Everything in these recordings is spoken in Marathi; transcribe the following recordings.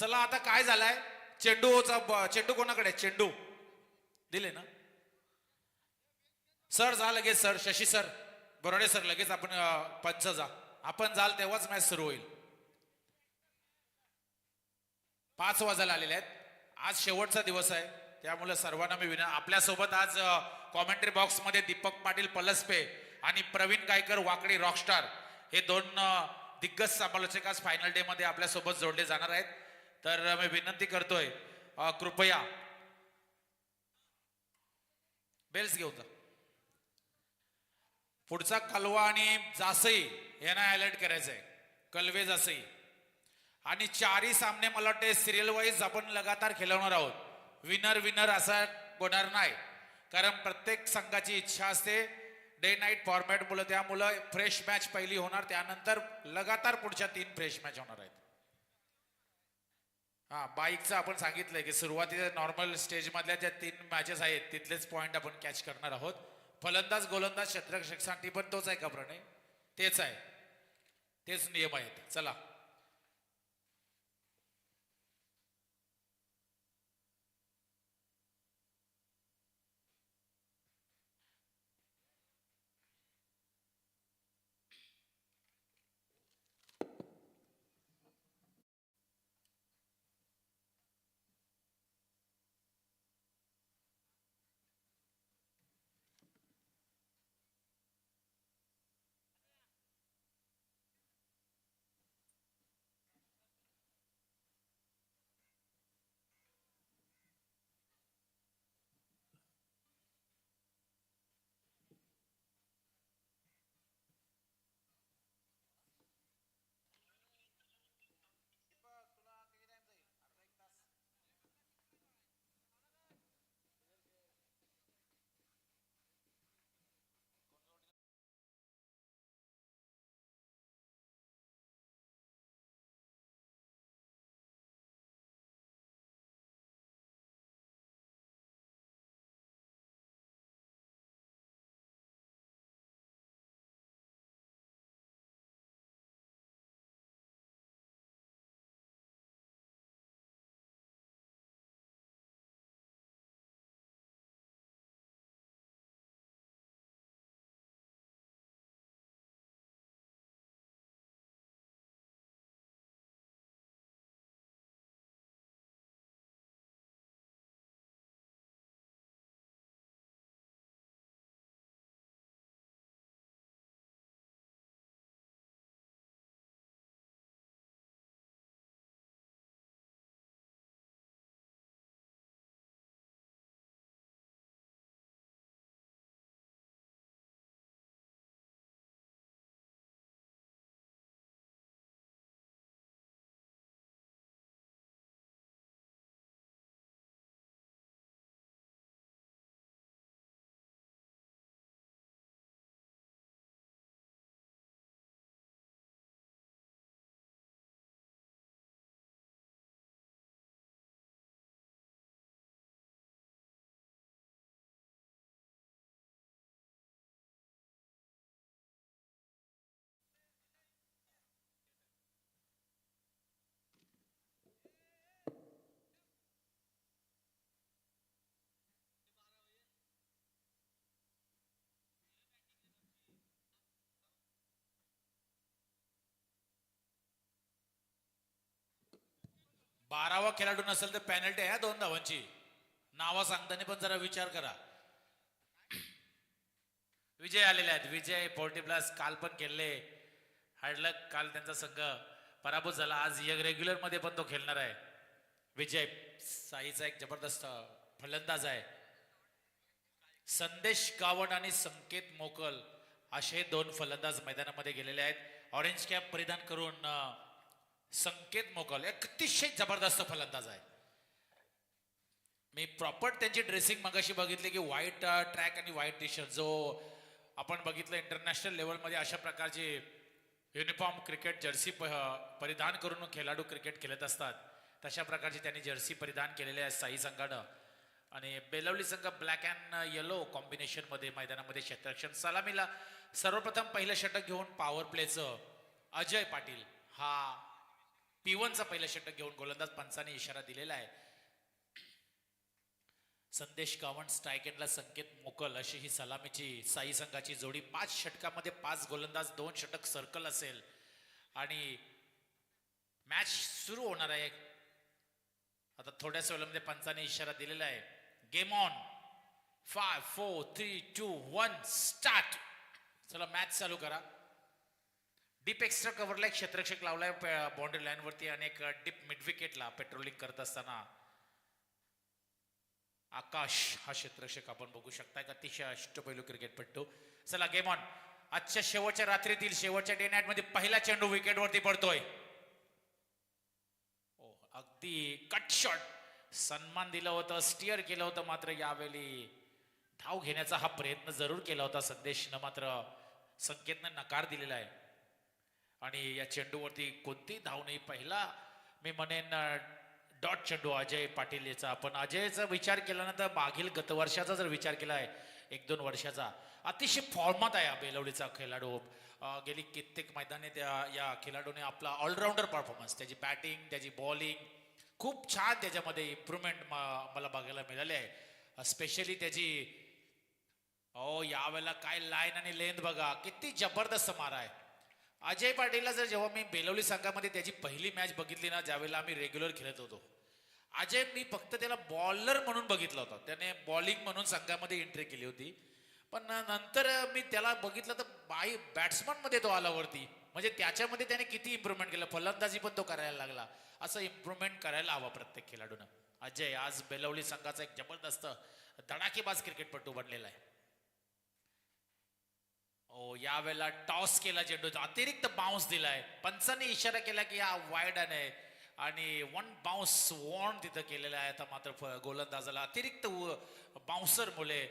चला आता काय झालाय, चेंडू कोणाकडे आहे? चेंडू दिले ना सर, जा लगेच sir, Shashi sir, Barode sir, लगेच आपण पंच जा, आपण जाल तेव्हाच मॅच सुरू होईल. 5 वाजायला आलेले आहेत. आज शेवटचा दिवस आहे, त्यामुळे सर्वांना मी आपल्यासोबत आज कॉमेंट्री बॉक्स मध्ये दीपक पाटील पलसपे आणि प्रवीण गायकर वाकडी रॉकस्टार हे दोन दिग्गज समालोचक आज फायनल डे मध्ये आपल्यासोबत जोडले जाणार आहेत. तर मी विनंती करतोय, कृपया बेल्स घेऊन जा. पुढचा कलवा आणि जासई यांना हायलाइट करायचंय. कलवे जासई आणि चारही सामने मला वाटते सिरियल वाईज आपण लगातार खेळवणार आहोत. विनर विनर असा होणार नाही, कारण प्रत्येक संघाची इच्छा असते डे नाईट फॉर्मॅट मुळे, त्यामुळे फ्रेश मॅच पहिली होणार, त्यानंतर लगातार पुढच्या 3 फ्रेश मॅच होणार आहेत. हा, बाईकचं आपण सांगितलंय की सुरुवातीला नॉर्मल स्टेज मधल्या ज्या 3 मॅचेस आहेत तिथलेच पॉइंट आपण कॅच करणार आहोत. फलंदाज गोलंदाज क्षेत्ररक्षकांसाठी पण तोच आहे का प्रणय? तेच आहे, तेच नियम आहेत. चला बारावा खेळाडू नसेल तर पॅनल्टी आहे 2 धावांची. नावं सांगताना पण जरा विचार करा. विजय आलेले आहेत. विजय 40 प्लस काल पण खेळले. हार्डलक काल त्यांचा संघ पराभूत झाला. आज रेग्युलर मध्ये पण तो खेळणार आहे. विजय साईचा एक जबरदस्त फलंदाज आहे. संदेश गावड आणि संकेत मोकल असे 2 फलंदाज मैदानामध्ये गेलेले आहेत. ऑरेंज कॅप परिधान करून संकेत मोकल एक अतिशय जबरदस्त फलंदाज आहे. मी प्रॉपर त्यांची ड्रेसिंग मगाशी बघितली की व्हाईट ट्रॅक आणि व्हाईट टी शर्ट, जो आपण बघितलं इंटरनॅशनल लेवलमध्ये अशा प्रकारचे युनिफॉर्म क्रिकेट जर्सी परिधान करून खेळाडू क्रिकेट खेळत असतात, तशा प्रकारची त्यांनी जर्सी परिधान केलेले आहे साई संघानं. आणि बेलवली संघ ब्लॅक अँड येलो कॉम्बिनेशन मध्ये मैदानामध्ये क्षेत्ररक्षण. सलामीला सर्वप्रथम पहिलं षटक घेऊन पॉवर प्लेचं अजय पाटील हा P1चा पहिलं षटक घेऊन गोलंदाज पंचाने इशारा दिलेला आहे. संदेश कावंत स्ट्राईक एंडला संकेत मोकल अशी ही सलामीची साई संघाची जोडी. 5 षटकामध्ये 5 गोलंदाज 2 षटक सर्कल असेल आणि मॅच सुरू होणार आहे. आता थोड्याच वेळामध्ये पंचाने इशारा दिलेला आहे. Game on. 5 4 3 2 1 स्टार्ट. चला मॅच चालू करा. डीप एक्स्ट्रा कव्हरला एक क्षेत्ररक्षक लावलाय बाउंड्री लाईन वरती आणि एक डीप मिड विकेटला पेट्रोलिंग करत असताना आकाश हा क्षेत्ररक्षक आपण बघू शकता. एक अतिशय अष्टपैलू क्रिकेटपटू. चला गेम ऑन. आजच्या शेवटच्या रात्रीतील शेवटच्या डे नाईट मध्ये पहिला चेंडू विकेट वरती पडतोय. अगदी कट शॉट. सन्मान दिलं होतं, स्टिअर केलं होतं, मात्र यावेळी धाव घेण्याचा हा प्रयत्न जरूर केला होता संदेशनं, मात्र संकेतनं नकार दिलेला आहे आणि या चेंडूवरती कोणती धाव नाही. पहिला मी म्हणेन डॉट चेंडू अजय पाटील याचा. आपण अजयचा विचार केल्यानंतर मागील गतवर्षाचा जर विचार केला आहे 1-2 वर्षाचा, अतिशय फॉर्मात आहे बेलवडीचा खेळाडू. गेली कित्येक मैदाने या खेळाडूने आपला ऑलराऊंडर परफॉर्मन्स, त्याची बॅटिंग, त्याची बॉलिंग खूप छान त्याच्यामध्ये इम्प्रूव्हमेंट मला बघायला मिळाले आहे. स्पेशली त्याची यावेळेला काय लाईन आणि लेंथ बघा, किती जबरदस्त मारा आहे. अजय पाटीलला जर जेव्हा मी बेलवली संघामध्ये त्याची पहिली मॅच बघितली ना, ज्यावेळेला आम्ही रेग्युलर खेळत होतो, अजय मी फक्त त्याला बॉलर म्हणून बघितलं होतं. त्याने बॉलिंग म्हणून संघामध्ये एंट्री केली होती, पण नंतर मी त्याला बघितलं तर बॅट्समन मध्ये तो आला वरती. म्हणजे त्याच्यामध्ये त्याने किती इम्प्रूव्हमेंट केलं, फलंदाजी पण तो करायला लागला. असं इम्प्रूव्हमेंट करायला हवा प्रत्येक खेळाडूनं. अजय आज बेलवली संघाचा एक जबरदस्त धडाकेबाज क्रिकेटपटू बनलेला आहे. यावेळेला टॉस केला चेंडूचा, अतिरिक्त बाउन्स दिलाय. पंचांनी इशारा केला की हा वाईड आहे आणि 1 बाउन्स वॉर्न तिथं केलेला आहे. आता मात्र गोलंदाजाला अतिरिक्त बाउन्सर मुळे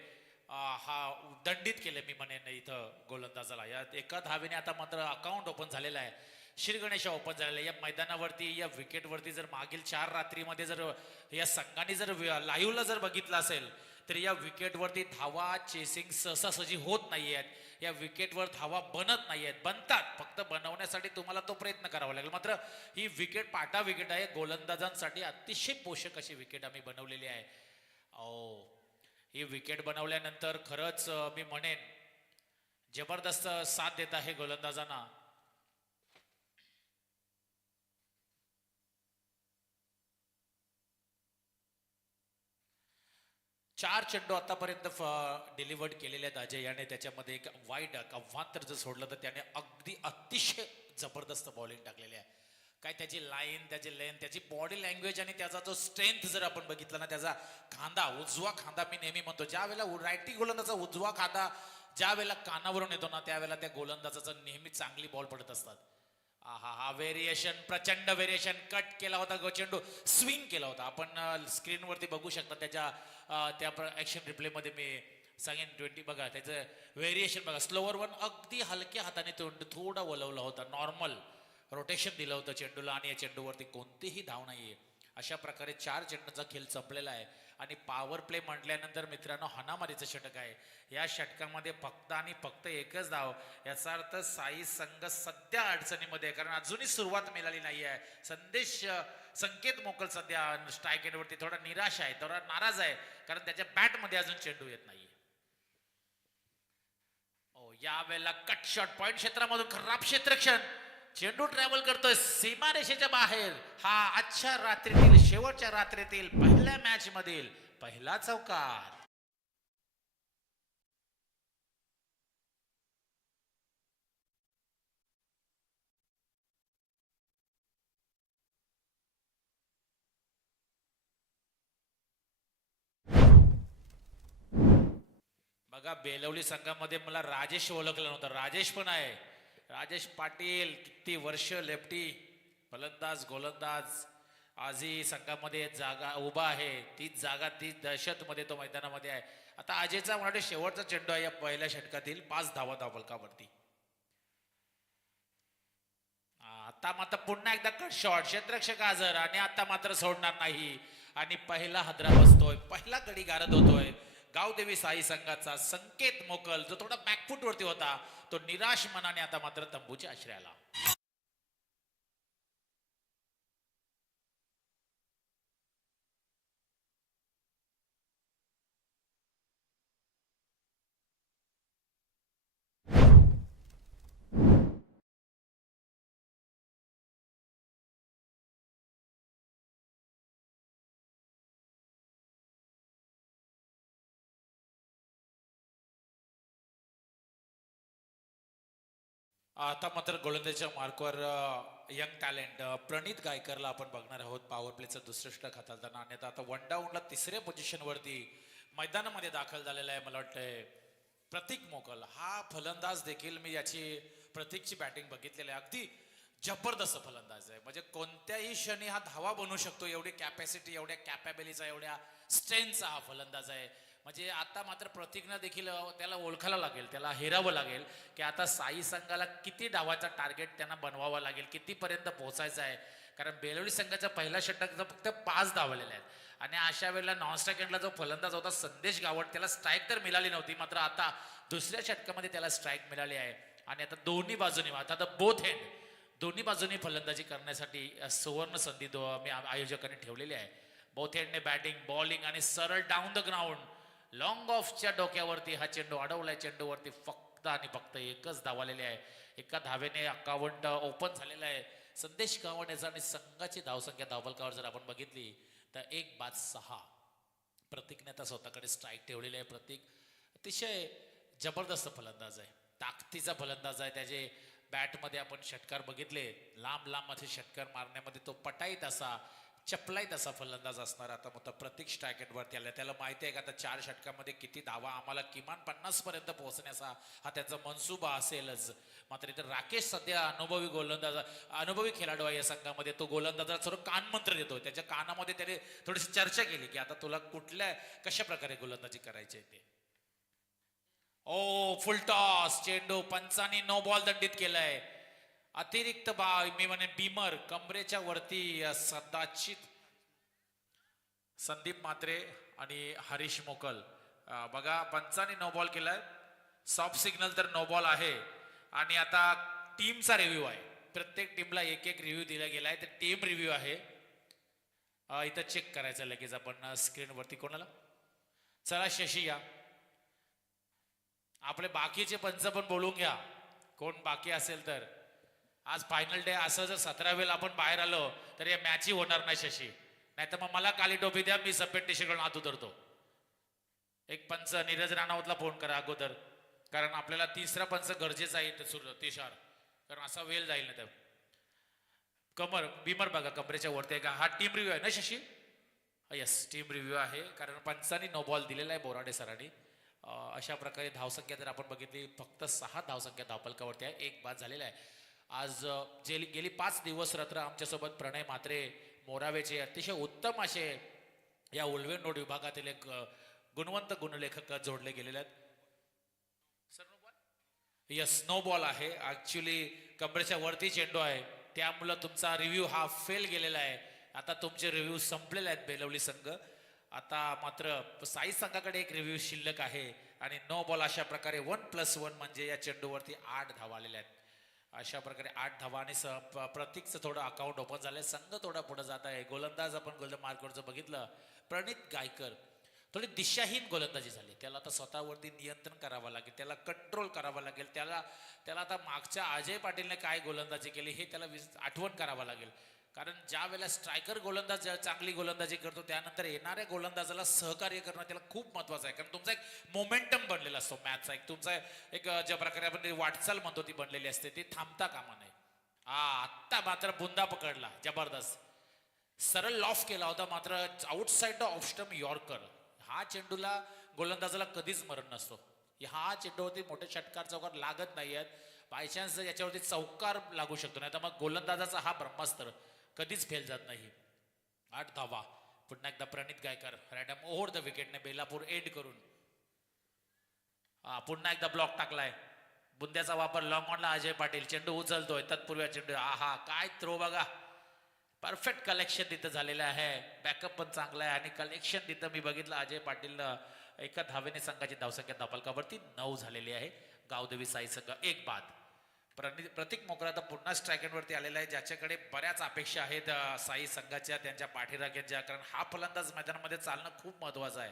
हा दंडित केले मी म्हणेन इथं गोलंदाजाला. या एका धावेने आता मात्र अकाउंट ओपन झालेलं आहे. श्री गणेश ओपन झालेलं आहे. या मैदानावरती या विकेटवरती जर मागील 4 रात्रीमध्ये जर या संघाने जर लाईव्हला जर बघितलं असेल तर या विकेटवरती धावा चेसिंग सहसासहजी होत नाहीयेत. या विकेटवर धावा बनत नाहीयेत. बनतात, फक्त बनवण्यासाठी तुम्हाला तो प्रयत्न करावा लागेल. मात्र ही विकेट पाटा विकेट आहे. गोलंदाजांसाठी अतिशय पोषक अशी विकेट आम्ही बनवलेली आहे. ही विकेट बनवल्यानंतर खरंच मी म्हणेन जबरदस्त साथ देत आहे गोलंदाजांना. चार चेंडू आतापर्यंत डिलिव्हर्ड केलेले आहेत अजय याने. त्याच्यामध्ये एक वाईड अव्हांतर जर सोडलं तर त्याने अगदी अतिशय जबरदस्त बॉलिंग टाकलेली आहे. काय त्याची लाईन, त्याची लेंथ, त्याची बॉडी लँग्वेज आणि त्याचा जो स्ट्रेंथ जर आपण बघितला ना, त्याचा खांदा, उजवा खांदा मी नेहमी म्हणतो, ज्या वेळेला रायटी गोलंदाजा उजवा खांदा ज्या वेळेला कानावरून येतो ना, त्यावेळेला त्या गोलंदाजाचा नेहमी चांगली बॉल पडत असतात. हा व्हेरिएशन, प्रचंड व्हेरिएशन. कट केला होता चेंडू, स्विंग केला होता. आपण स्क्रीनवरती बघू शकता त्याच्या त्या ऍक्शन रिप्ले मध्ये मी सांगेन 20 बघा त्याचं व्हेरिएशन बघा. स्लोवर वन अगदी हलक्या हाताने थोडा वलवला होता, नॉर्मल रोटेशन दिलं होतं चेंडूला आणि या चेंडूवरती कोणतीही धाव नाहीये. अशा प्रकारे 4 चेंडूचा खेळ संपलेला आहे आणि पॉवर प्ले म्हटल्यानंतर मित्रांनो हाणामारीचं षटक आहे. या षटकामध्ये फक्त आणि फक्त एकच धाव. याचा अर्थ साई संघ सध्या अडचणीमध्ये, कारण अजूनही सुरुवात मिळाली नाही आहे. संकेत मोकल सध्या स्ट्राईक एंडवरती थोडा निराश आहे, थोडा नाराज आहे, कारण त्याच्या बॅटमध्ये अजून चेंडू येत नाहीये. यावेळेला कट शॉट पॉइंट क्षेत्रामधून खराब क्षेत्ररक्षण. चेंडू ट्रॅव्हल करतोय सीमारेषेच्या बाहेर. हा आजच्या रात्रीतील शेवटच्या रात्रीतील पहिल्या मॅच मधील पहिला चौकार. बघा बेलवली संघामध्ये मला राजेश ओळखलं नव्हतं, राजेश पण आहे. राजेश पाटील किती वर्ष लेफ्टी फलंदाज गोलंदाज आजही संघामध्ये जागा उभा आहे. तीच जागा, तीच दहशत मध्ये तो मैदानामध्ये आहे. आता अजयचा म्हणाले शेवटचा चेंडू आहे या पहिल्या षटकातील. 5 धावा धावलकावरती. आता मात्र पुन्हा एकदा कट शॉट, क्षेत्ररक्षक हजर आणि आता मात्र सोडणार नाही आणि पहिला हादरा बसतोय, पहिला गडी गारद होतोय. गावदेवी साई संघाचा संकेत मोकल, जो थोडा बॅकफुट वरती होता, तो निराश मनाने आता मात्र तंबूच्या आश्रयाला. आता मात्र गोलंदाजीच्या मार्कवर यंग टॅलेंट प्रणित गायकरला आपण बघणार आहोत. पॉवर प्लेचं दुसरं षटक हाताळताना आणि आता वन डाऊनला तिसऱ्या पोझिशनवरती मैदानामध्ये दाखल झालेला आहे. मला वाटतंय प्रतीक मोकल हा फलंदाज देखील मी याची प्रतीकची बॅटिंग बघितलेली आहे. अगदी जबरदस्त फलंदाज आहे. म्हणजे कोणत्याही क्षणी हा धावा बनवू शकतो, एवढी कॅपॅसिटी, एवढ्या कॅपॅबिलिटीचा, एवढ्या स्ट्रेंथचा हा फलंदाज आहे. म्हणजे आता मात्र प्रतीकनं देखील त्याला ओळखायला लागेल, त्याला हेरावं लागेल की आता साई संघाला किती डावाचा टार्गेट त्यांना बनवावा लागेल, कितीपर्यंत पोहोचायचं आहे. कारण बेलोली संघाचा पहिला षटक फक्त 5 धावलेले आहेत आणि अशा वेळेला नॉन स्ट्राईक एंडला जो फलंदाज होता संदेश गावड, त्याला स्ट्राईक तर मिळाली नव्हती, मात्र आता दुसऱ्या षटकामध्ये त्याला स्ट्राईक मिळाली आहे. आणि आता दोन्ही बाजूनी, आता द बोथ हँड, दोन्ही बाजूनी फलंदाजी करण्यासाठी सुवर्ण संधी मी आयोजकांनी ठेवलेली आहे. बोथ हँडने बॅटिंग, बॉलिंग आणि सरळ डाऊन द ग्राउंड लॉंग ऑफच्या डोक्यावरती हा चेंडू अडवलाय. चेंडूवरती फक्त आणि फक्त एकच धाव आलेली आहे. एका धावेने 51 ओपन झालेला आहे. संदेश गावड याचा आणि संघाची धावसंख्या धावफलकावर जर आपण बघितली तर 1-6. प्रतीकने आता स्वतःकडे स्ट्राईक ठेवलेली आहे. प्रतीक अतिशय जबरदस्त फलंदाज आहे, ताकदीचा फलंदाज आहे. त्याचे बॅटमध्ये आपण षटकार बघितले, लांब लांब असे षटकार मारण्यामध्ये तो पटाईत असा, चपलाईत असा फलंदाज असणार. आता मग प्रत्येक स्ट्रायकेटवरती आला, त्याला माहिती आहे का आता 4 षटकामध्ये किती धावा आम्हाला किमान 50 पर्यंत पोहोचण्याचा हा त्यांचा मनसुबा असेलच. मात्र इथे राकेश सध्या अनुभवी गोलंदाज, अनुभवी खेळाडू आहे या संघामध्ये. तो गोलंदाजाला सर्व कानमंत्र देतोय, त्याच्या कानामध्ये त्याने थोडीशी चर्चा केली की आता तुला कुठल्या कशा प्रकारे गोलंदाजी करायची आहे ते. ओ फुलटॉस चेंडू, पंचांनी नो बॉल दंडित केलाय. अतिरिक्त मी म्हणे बीमर कमरेच्या वरती कदाचित संदीप मात्रे आणि हरीश मोकल. बघा पंचांनी नो बॉल केलाय, सॉफ्ट सिग्नल तर नो बॉल आहे. आणि आता टीमचा रिव्ह्यू आहे, प्रत्येक टीमला एक एक रिव्ह्यू दिला गेलाय. तर टीम रिव्ह्यू आहे, इथं चेक करायचं लगेच आपण स्क्रीनवरती. कोणाला चला शशी या, आपले बाकीचे पंच पण बोलून घ्या कोण बाकी असेल तर. आज फायनल डे, असं जर 17 वेळेला आपण बाहेर आलो तर या मॅचही होणार नाही शशी. नाही तर मग मला काली टोपी द्या, मी सफेद टी शर्ट हात उतरतो. एक पंच नीरज राणावतला फोन करा अगोदर, कारण आपल्याला तिसरा पंच गरजेचा आहे तुषार, कारण असा वेळ जाईल ना. तर कमर बीमर बघा कमरेच्या वरती आहे का, हा टीम रिव्ह्यू आहे ना शशी? यस टीम रिव्ह्यू आहे, कारण पंचांनी नो बॉल दिलेला आहे बोराडे सरांनी. अशा प्रकारे धावसंख्या जर आपण बघितली फक्त 6 धावसंख्या धावफलकावरती आहे, 1 बाद झालेला आहे. आज गेली 5 दिवस रात्र आमच्यासोबत प्रणय म्हात्रे मोरावेचे अतिशय उत्तम असे या उल्वे नोट विभागातील एक गुणवंत गुणलेखक जोडले गेलेले आहेत. Sir no ball, yes no ball आहे. ऍक्च्युली कमरेच्या वरती चेंडू आहे, त्यामुळे तुमचा रिव्ह्यू हा फेल गेलेला आहे. आता तुमचे रिव्ह्यू संपलेले आहेत बेलवली संघ. आता मात्र साई संघाकडे एक रिव्ह्यू शिल्लक आहे आणि नो बॉल. अशा प्रकारे 1+1 म्हणजे या चेंडूवरती 8 धावा आलेल्या आहेत. अशा प्रकारे 8 धावा आणि प्रतीकचं थोडं अकाउंट ओपन झालंय, संघ थोडा पुढे जात आहे. गोलंदाज आपण गोल्डन मार्कवरचं बघितलं, प्रणित गायकर थोडी दिशाहीन गोलंदाजी झाली. त्याला आता स्वतःवरती नियंत्रण करावं लागेल, त्याला कंट्रोल करावं लागेल. त्याला आता मागच्या अजय पाटीलने काय गोलंदाजी केली हे त्याला आठवण करावं लागेल. कारण ज्या वेळेला स्ट्रायकर गोलंदाज चांगली गोलंदाजी करतो, त्यानंतर येणाऱ्या गोलंदाजाला सहकार्य करणं त्याला खूप महत्वाचं आहे. कारण तुमचा एक मोमेंटम बनलेला असतो मॅचचा, एक तुमचा एक ज्या प्रकारे आपण वाटचाल म्हणतो ती बनलेली असते, ती थांबता कामा नये. आत्ता मात्र बुंदा पकडला जबरदस्त, सरळ लॉफ केला होता, मात्र आउटसाइड ऑफ स्टंप यॉर्कर. हा चेंडूला गोलंदाजाला कधीच मरण नसतो. हा चेंडूवरती मोठे षटकार चौकार लागत नाही आहेत, बायचान्स याच्यावरती चौकार लागू शकतो, नाही तर मग गोलंदाजाचा हा ब्रह्मास्त्र कधीच फेल जात नाही. 8 धावा. पुन्हा एकदा प्रणित गायकर रॅडम ओव्हर द विकेटने बेलापूर एंड करून पुन्हा एकदा ब्लॉक टाकलाय. बुंद्याचा वापर लॉंग ऑनला अजय पाटील, चेंडू उचलतोय तत्पूर्वी चेंडू, आहा काय थ्रो बघा, परफेक्ट कलेक्शन तिथं झालेलं आहे. बॅकअप पण चांगला आहे आणि कलेक्शन तिथं मी बघितलं अजय पाटील एका धावेने संघाची धावसंख्या धावफलकावरती 9 झालेली आहे. गावदेवी साई संघ 1 बाद. प्रतीक मोकळा आता पुन्हा स्ट्रायकेटवरती आलेला आहे, ज्याच्याकडे बऱ्याच अपेक्षा आहेत साई संघाच्या, त्यांच्या पाठीराख्यांच्या. कारण हा फलंदाज मैदानामध्ये चालणं खूप महत्वाचं आहे.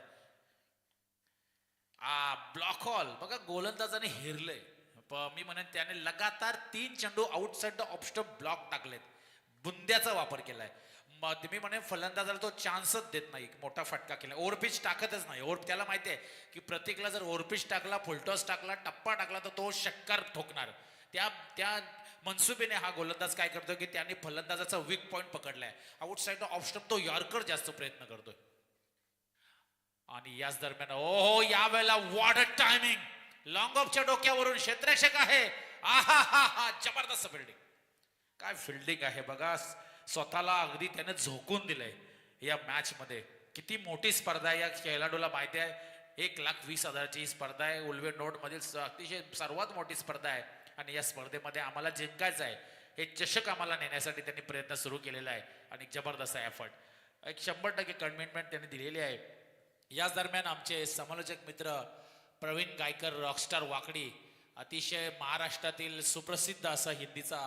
ब्लॉक हॉल बघा, गोलंदाजाने हिरले, मी म्हणेन त्याने लगातार 3 चेंडू आउटसाइड ऑफ स्टंप ब्लॉक टाकलेत. बुंद्याचा वापर केलाय. मी म्हणेन फलंदाजाला तो चान्सच देत नाही, मोठा फटका केला, ओव्हरपिच टाकतच नाही. त्याला माहिती आहे की प्रतीकला जर ओव्हरपिच टाकला, फुलटॉस टाकला, टप्पा टाकला तर तो षटकार ठोकणार. त्या त्या मनसुबेने हा गोलंदाज काय करतोय की त्याने फलंदाजाचा वीक पॉइंट पकडलाय. आउटसाइड ऑफ स्टंप तो यॉर्कर जास्त प्रयत्न करतोय. आणि याच दरम्यान ओ यावेळेला वॉट अ टायमिंग, लॉंग ऑफच्या डोक्यावरून क्षेत्ररक्षक आहे. आहा हा हा जबरदस्त फिल्डिंग. काय फिल्डिंग आहे बघा. स्वतःला अगदी त्याने झोकून दिलंय या मॅच मध्ये. किती मोठी स्पर्धा आहे, या खेळाडूला माहिती आहे. 1,20,000ची स्पर्धा आहे. उल्वे नोट मधील अतिशय सर्वात मोठी स्पर्धा आहे. आणि या स्पर्धेमध्ये आम्हाला जिंकायचं आहे. हे चषक आम्हाला नेण्यासाठी त्यांनी प्रयत्न सुरू केलेला आहे. आणि जबरदस्त एफर्ट, एक 100% कमिटमेंट त्यांनी दिलेली आहे. याच दरम्यान आमचे समालोचक मित्र प्रवीण गायकर, रॉकस्टार वाकडी, अतिशय महाराष्ट्रातील सुप्रसिद्ध असा हिंदीचा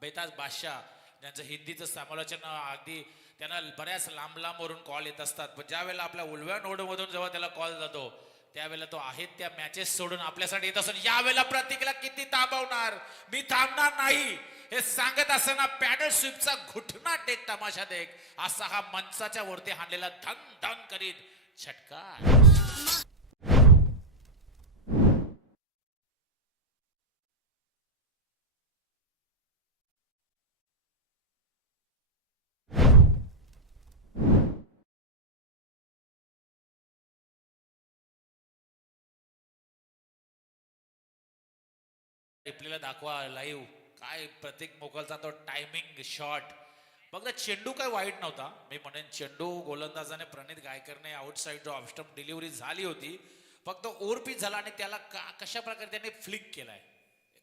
बेताज बादशाह, ज्यांचं हिंदीचं समालोचन अगदी त्यांना बऱ्याच लांब लांबवरून कॉल येत असतात. पण ज्या वेळेला आपल्या उलव्या नोडमधून जेव्हा त्याला कॉल जातो त्यावेळेला तो आहेत त्या मॅचेस सोडून आपल्यासाठी येत असतो. यावेळेला प्रत्येकाला किती थांबवणार, मी थांबणार नाही हे सांगत असताना पॅडल स्वीपचा घुटना टेक, तमाशा देख, असा हा मंचाच्या वरती हाणलेला धन धन करीत छटका. रिप्लेला दाखवा लाईव्ह. काय प्रत्येक मोकलचा तो टायमिंग शॉट बघा. चेंडू काय वाईट नव्हता. मी म्हणेन चेंडू गोलंदाजाने प्रणित गायकरने आउटसाइड ऑफ स्टंप डिलिव्हरी झाली होती. फक्त ओव्हरपिच झाला आणि त्याला कशा प्रकारे त्याने फ्लिक केलाय.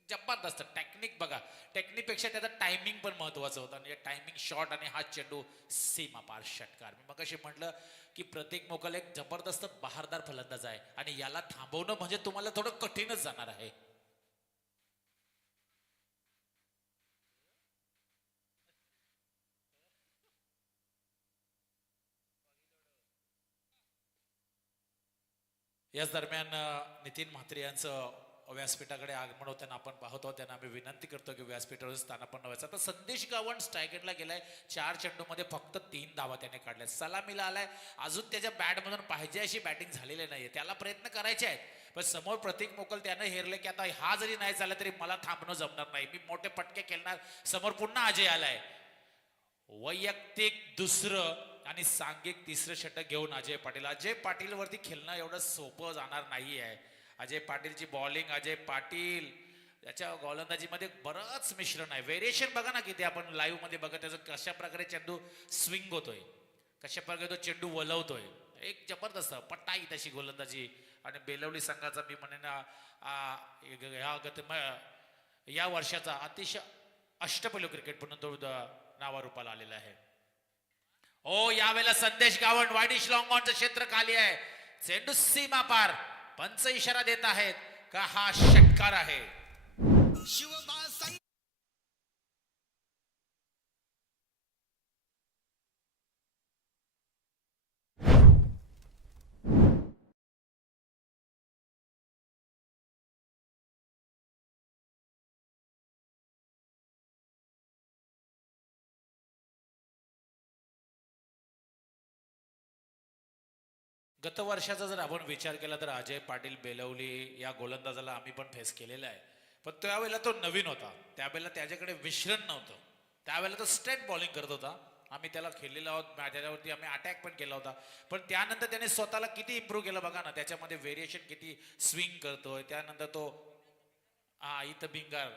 जबरदस्त टेक्निक बघा. टेक्निकपेक्षा त्याचं टायमिंग पण महत्वाचं होतं. आणि टायमिंग शॉट आणि हा चेंडू सीमा पार षटकार. मी मगाशी म्हटलं की प्रत्येक मोकल एक जबरदस्त बहारदार फलंदाज आहे आणि याला थांबवणं म्हणजे तुम्हाला थोडं कठीणच जाणार आहे. याच दरम्यान नितीन म्हात्रे यांचं व्यासपीठाकडे आगमन होताना आपण पाहतो. त्यांना आम्ही विनंती करतो की व्यासपीठावर स्थानापन्न व्हायचं. आता संदेश गावंड स्ट्रायकेटला गेलाय. 4 चेंडूमध्ये फक्त 3 धावा त्याने काढल्या. सलामीला आलाय. अजून त्याच्या बॅटमधून पाहिजे अशी बॅटिंग झालेली नाहीये. त्याला प्रयत्न करायचे आहेत. पण समोर प्रतीक मोकल त्यानं हेरले की आता हा जरी नाही झाला तरी मला थांबणं जमणार नाही, मी मोठे पटके खेळणार. समोर पुन्हा अजय आलाय. वैयक्तिक दुसरं आणि सांघिक तिसरं षटक घेऊन अजय पाटील. अजय पाटील वरती खेळणं एवढं सोपं जाणार नाही आहे. अजय पाटीलची बॉलिंग, अजय पाटील त्याच्या गोलंदाजीमध्ये बरंच मिश्रण आहे. व्हेरिएशन बघा ना किती आपण लाईव्ह मध्ये बघा. त्याचं कशा प्रकारे चेंडू स्विंग होतोय, कशा प्रकारे तो चेंडू वलवतोय. एक जबरदस्त पट्टाई तशी गोलंदाजी. आणि बेलवली संघाचा मी म्हणेन या वर्षाचा अतिशय अष्टपैलू क्रिकेट म्हणून तो नावारूपाला आलेला आहे. ओ यावेळेला संदेश गावंड वायडिश लॉंग ऑनचं क्षेत्र खाली आहे. चेंडू सीमा पार. पंच इशारा देत आहेत का हा षटकार आहे. गत वर्षाचा जर आपण विचार केला तर अजय पाटील बेलवली या गोलंदाजाला आम्ही पण फेस केलेला आहे. पण त्यावेळेला तो नवीन होता. त्यावेळेला त्याच्याकडे विश्रण नव्हतं. त्यावेळेला तो स्ट्रेट बॉलिंग करत होता. आम्ही त्याला खेळलेलो आहोत. त्याच्यावरती आम्ही अटॅक पण केला होता. पण त्यानंतर त्याने स्वतःला किती इम्प्रूव्ह केलं बघा ना. त्याच्यामध्ये व्हेरिएशन किती स्विंग करतोय. त्यानंतर तो इथं बिंगार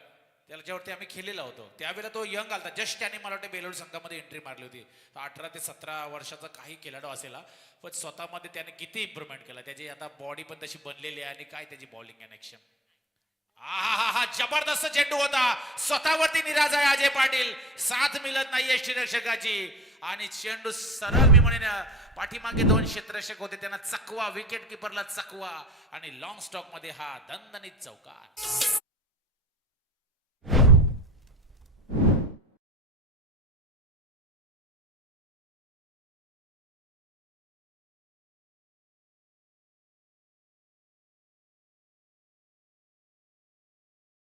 त्याच्यावरती आम्ही खेळलेला होतो. त्यावेळेला तो यंग आलता. जस्ट त्याने मला वाटतं बेलोड संघामध्ये एंट्री मारली होती. 18 ते 17 वर्षाचा काही खेळाडू असेल. पण स्वतःमध्ये त्याने किती इम्प्रुव्हमेंट केला. त्याची आता बॉडी पण तशी बनलेली आहे. आणि काय त्याची बॉलिंग कनेक्शन. हा जबरदस्त चेंडू होता. स्वतःवरती निराश आहे अजय पाटील. साथ मिळत नाही यष्टीरक्षकाची. आणि चेंडू सरळ मी म्हणेन पाठीमागे 2 क्षेत्ररक्षक होते त्यांना चकवा, विकेट किपरला चकवा. आणि लॉंग स्टॉक मध्ये हा दणदणीत चौकार.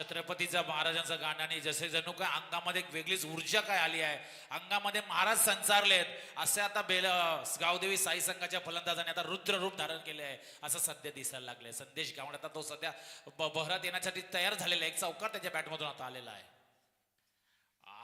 छत्रपतीचा महाराजांचं गाण्याने जसे जणू काय अंगामध्ये एक वेगळीच ऊर्जा काय आली आहे, अंगामध्ये महाराज संचारलेत असे आता गावदेवी साई संघाच्या फलंदाजाने आता रुद्र रूप धारण केले आहे असं सध्या दिसायला लागले. संदेश गावण आता तो सध्या बहरात येण्यासाठी तयार झालेला आहे. एक चौकार त्याच्या बॅटमधून आता आलेला आहे.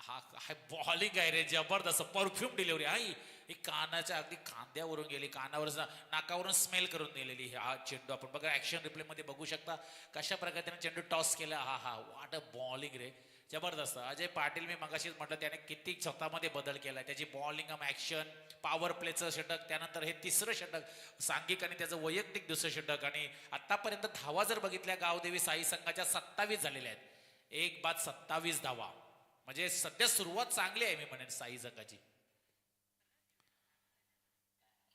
हा काय बॉलिंग आहे रे, जबरदस्त परफ्यूम डिलिव्हरी. आई ही कानाच्या अगदी खांद्यावरून गेली, कानावर नाकावरून स्मेल करून गेलेली. हा चेंडू आपण बघा ऍक्शन रिप्ले मध्ये बघू शकता कशा प्रकारे त्याने चेंडू टॉस केला. हा हा वाट अ बॉलिंग रे, जबरदस्त. अजय पाटील मी मगाशीच म्हटलं त्याने किती स्वतःमध्ये बदल केलाय. त्याची बॉलिंग ऍक्शन, पॉवर प्लेचं षटक, त्यानंतर हे तिसरं षटक सांघिक आणि त्याचं वैयक्तिक दुसरं षटक. आणि आतापर्यंत धावा जर बघितल्या गावदेवी साई संघाच्या 27 झालेल्या आहेत. एक बाद 27 धावा, म्हणजे सध्या सुरुवात चांगली आहे मी म्हणेन साई संघाची.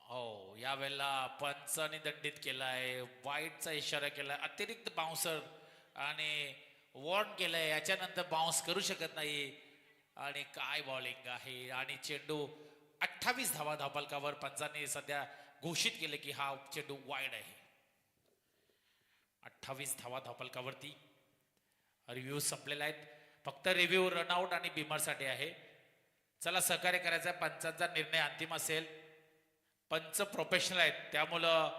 हो यावेळेला पंचाने दंडित केलाय, वाईटचा इशारा केलाय, अतिरिक्त बाउन्सर आणि वॉर्न केलंय. याच्यानंतर बाउन्स करू शकत नाही. आणि काय बॉलिंग आहे. आणि चेंडू 28 धावा धावफलकावर पंचाने सध्या घोषित केले की हा चेंडू वाईड आहे. 28 धावा धावफलकावरती. रिव्ह्यू संपलेला आहेत. फक्त रिव्ह्यू रनआउट आणि बिमरसाठी आहे. चला सहकार्य करायचा. पंचांचा निर्णय अंतिम असेल. पंच प्रोफेशनल आहेत त्यामुळं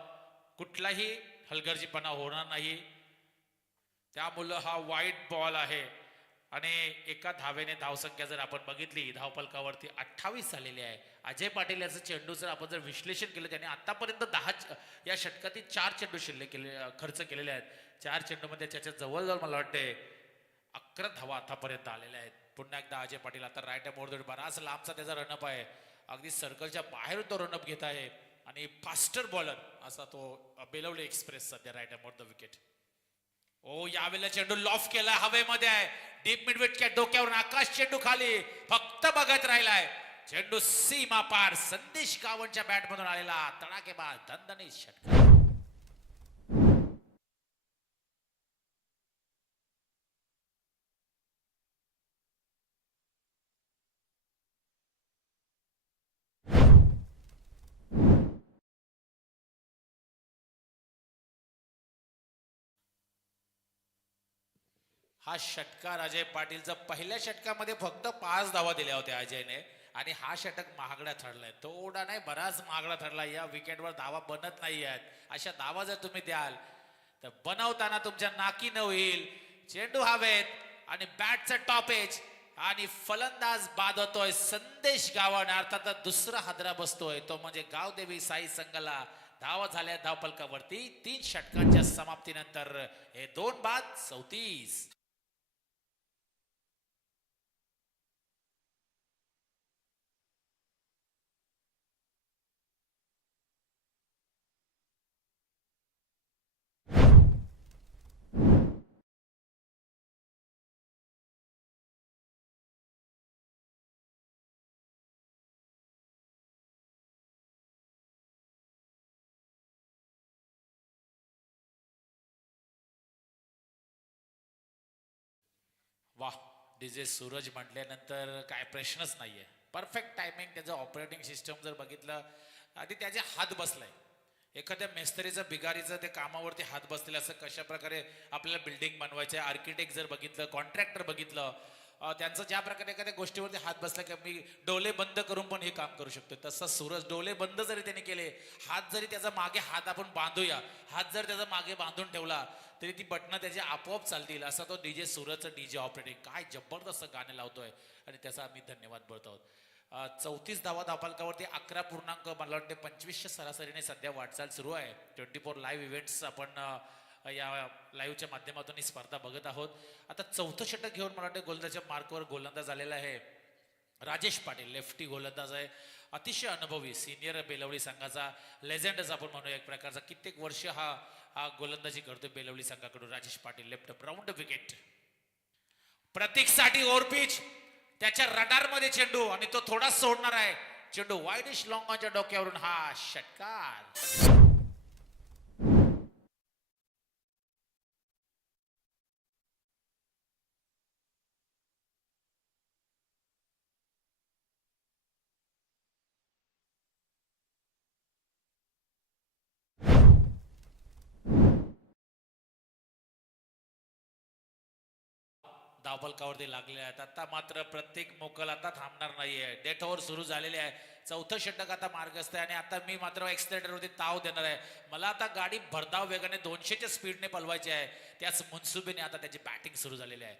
कुठलाही हलगर्जीपणा होणार नाही. त्यामुळं हा वाईट बॉल आहे. आणि एका धावेने धावसंख्या जर आपण बघितली धावफलकावरती 28 झालेली आहे. अजय पाटील याचं चेंडू जर आपण जर विश्लेषण केलं, त्याने आतापर्यंत 10 या षटकातील 4 चेंडू शिल्लक केले, खर्च केलेले आहेत. 4 चेंडूमध्ये त्याच्या जवळजवळ मला वाटते 11 धावा आतापर्यंत आलेल्या आहेत. पुन्हा एकदा अजय पाटील आता राईट मोड बराच लांबचा त्याचा रनअप आहे. अगदी सर्कलच्या बाहेर तो रनअप घेत आहे. आणि फास्टर बॉलर असा तो बेलवली एक्सप्रेस सध्या राईट मोड द विकेट. ओ यावेळेला चेंडू लॉफ केला, हवेमध्ये आहे. डीप मिड विकेटच्या डोक्यावरून आकाश चेंडू खाली फक्त बघत राहिलाय. चेंडू सीमा पार संदेश गावणच्या बॅट मधून आलेला तडाकेबाज दणदणीत षटकार. हा षटकार अजय पाटीलचा पहिल्या षटकामध्ये फक्त 5 धावा दिल्या होत्या अजयने. आणि हा षटक महागडा ठरलाय. थोडा नाही बराच महागडा ठरला. या विकेटवर धावा बनत नाही आहेत. अशा धावा जर तुम्ही द्याल तर बनवताना तुमच्या नाकी न होईल. चेंडू हवेत आणि बॅटचं टॉपेज आणि फलंदाज बाद होतोय संदेश गावण. अर्थात दुसरा हादरा बसतोय तो म्हणजे गावदेवी साई संघाला. धावा झाल्या धावफलकावरती 3 षटकांच्या समाप्तीनंतर. हे 2 बाद 34. वाह, डीजे सूरज म्हटल्यानंतर काय प्रश्नच नाहीये. Perfect timing. त्याचं ऑपरेटिंग सिस्टम जर बघितलं आधी त्याचे हात बसलाय. एखाद्या मेस्त्रीचं बिगारीचं ते कामावरती हात बसलेलं असं कशा प्रकारे आपल्याला बिल्डिंग बनवायचे. आर्किटेक्ट जर बघितलं, कॉन्ट्रॅक्टर बघितलं, त्यांचं ज्या प्रकारे एखाद्या गोष्टीवरती हात बसला की मी डोले बंद करून पण हे काम करू शकतो, तसं सूरज डोले बंद जरी त्याने केले, हात जरी त्याचा मागे हात आपण बांधूया, हात जर त्याचा मागे बांधून ठेवला तरी ती बटणं त्याची आपोआप चालतील. असा तो डीजे सूरजचं डीजे ऑपरेटिंग काय जबरदस्त गाणं लावतोय आणि त्याचा आम्ही धन्यवाद बोलतो आहोत. 34 धावा धावफलकावरती 11 मला वाटते 25च्या सरासरीने सध्या वाटचाल सुरू आहे. 24 लाईव्ह इव्हेंट्स आपण या लाईव्हच्या माध्यमातून ही स्पर्धा बघत आहोत. आता 4थं षटक घेऊन मला वाटतं गोलंदाजच्या मार्कवर गोलंदाज झालेला आहे राजेश पाटील. लेफ्टी गोलंदाज आहे, अतिशय अनुभवी सिनियर बेलवली संघाचा लेजंडच आपण म्हणूया एक प्रकारचा. कित्येक वर्ष हा गोलंदाजी करतोय बेलवली संघाकडून Rajesh Patil. Left round wicket. प्रतीकसाठी ओव्हर पिच, त्याच्या रडार मध्ये चेंडू आणि तो थोडा सोडणार आहे. चेंडू वाईडिश लॉंगच्या डोक्यावरून हा षटकार. धावफलकावरती लागले आहेत. आता मात्र प्रत्येक मोकल आता थांबणार नाहीये. डेट ओव्हर सुरू झालेले आहे. चौथं षटक आता मार्गस्थ आहे आणि आता मी मात्र एक्सलेटरवरती ताव देणार आहे. मला आता गाडी भरधाव वेगाने 200च्या स्पीडने पलवायची आहे. त्याच मनसुबेने आता त्याची बॅटिंग सुरू झालेली आहे.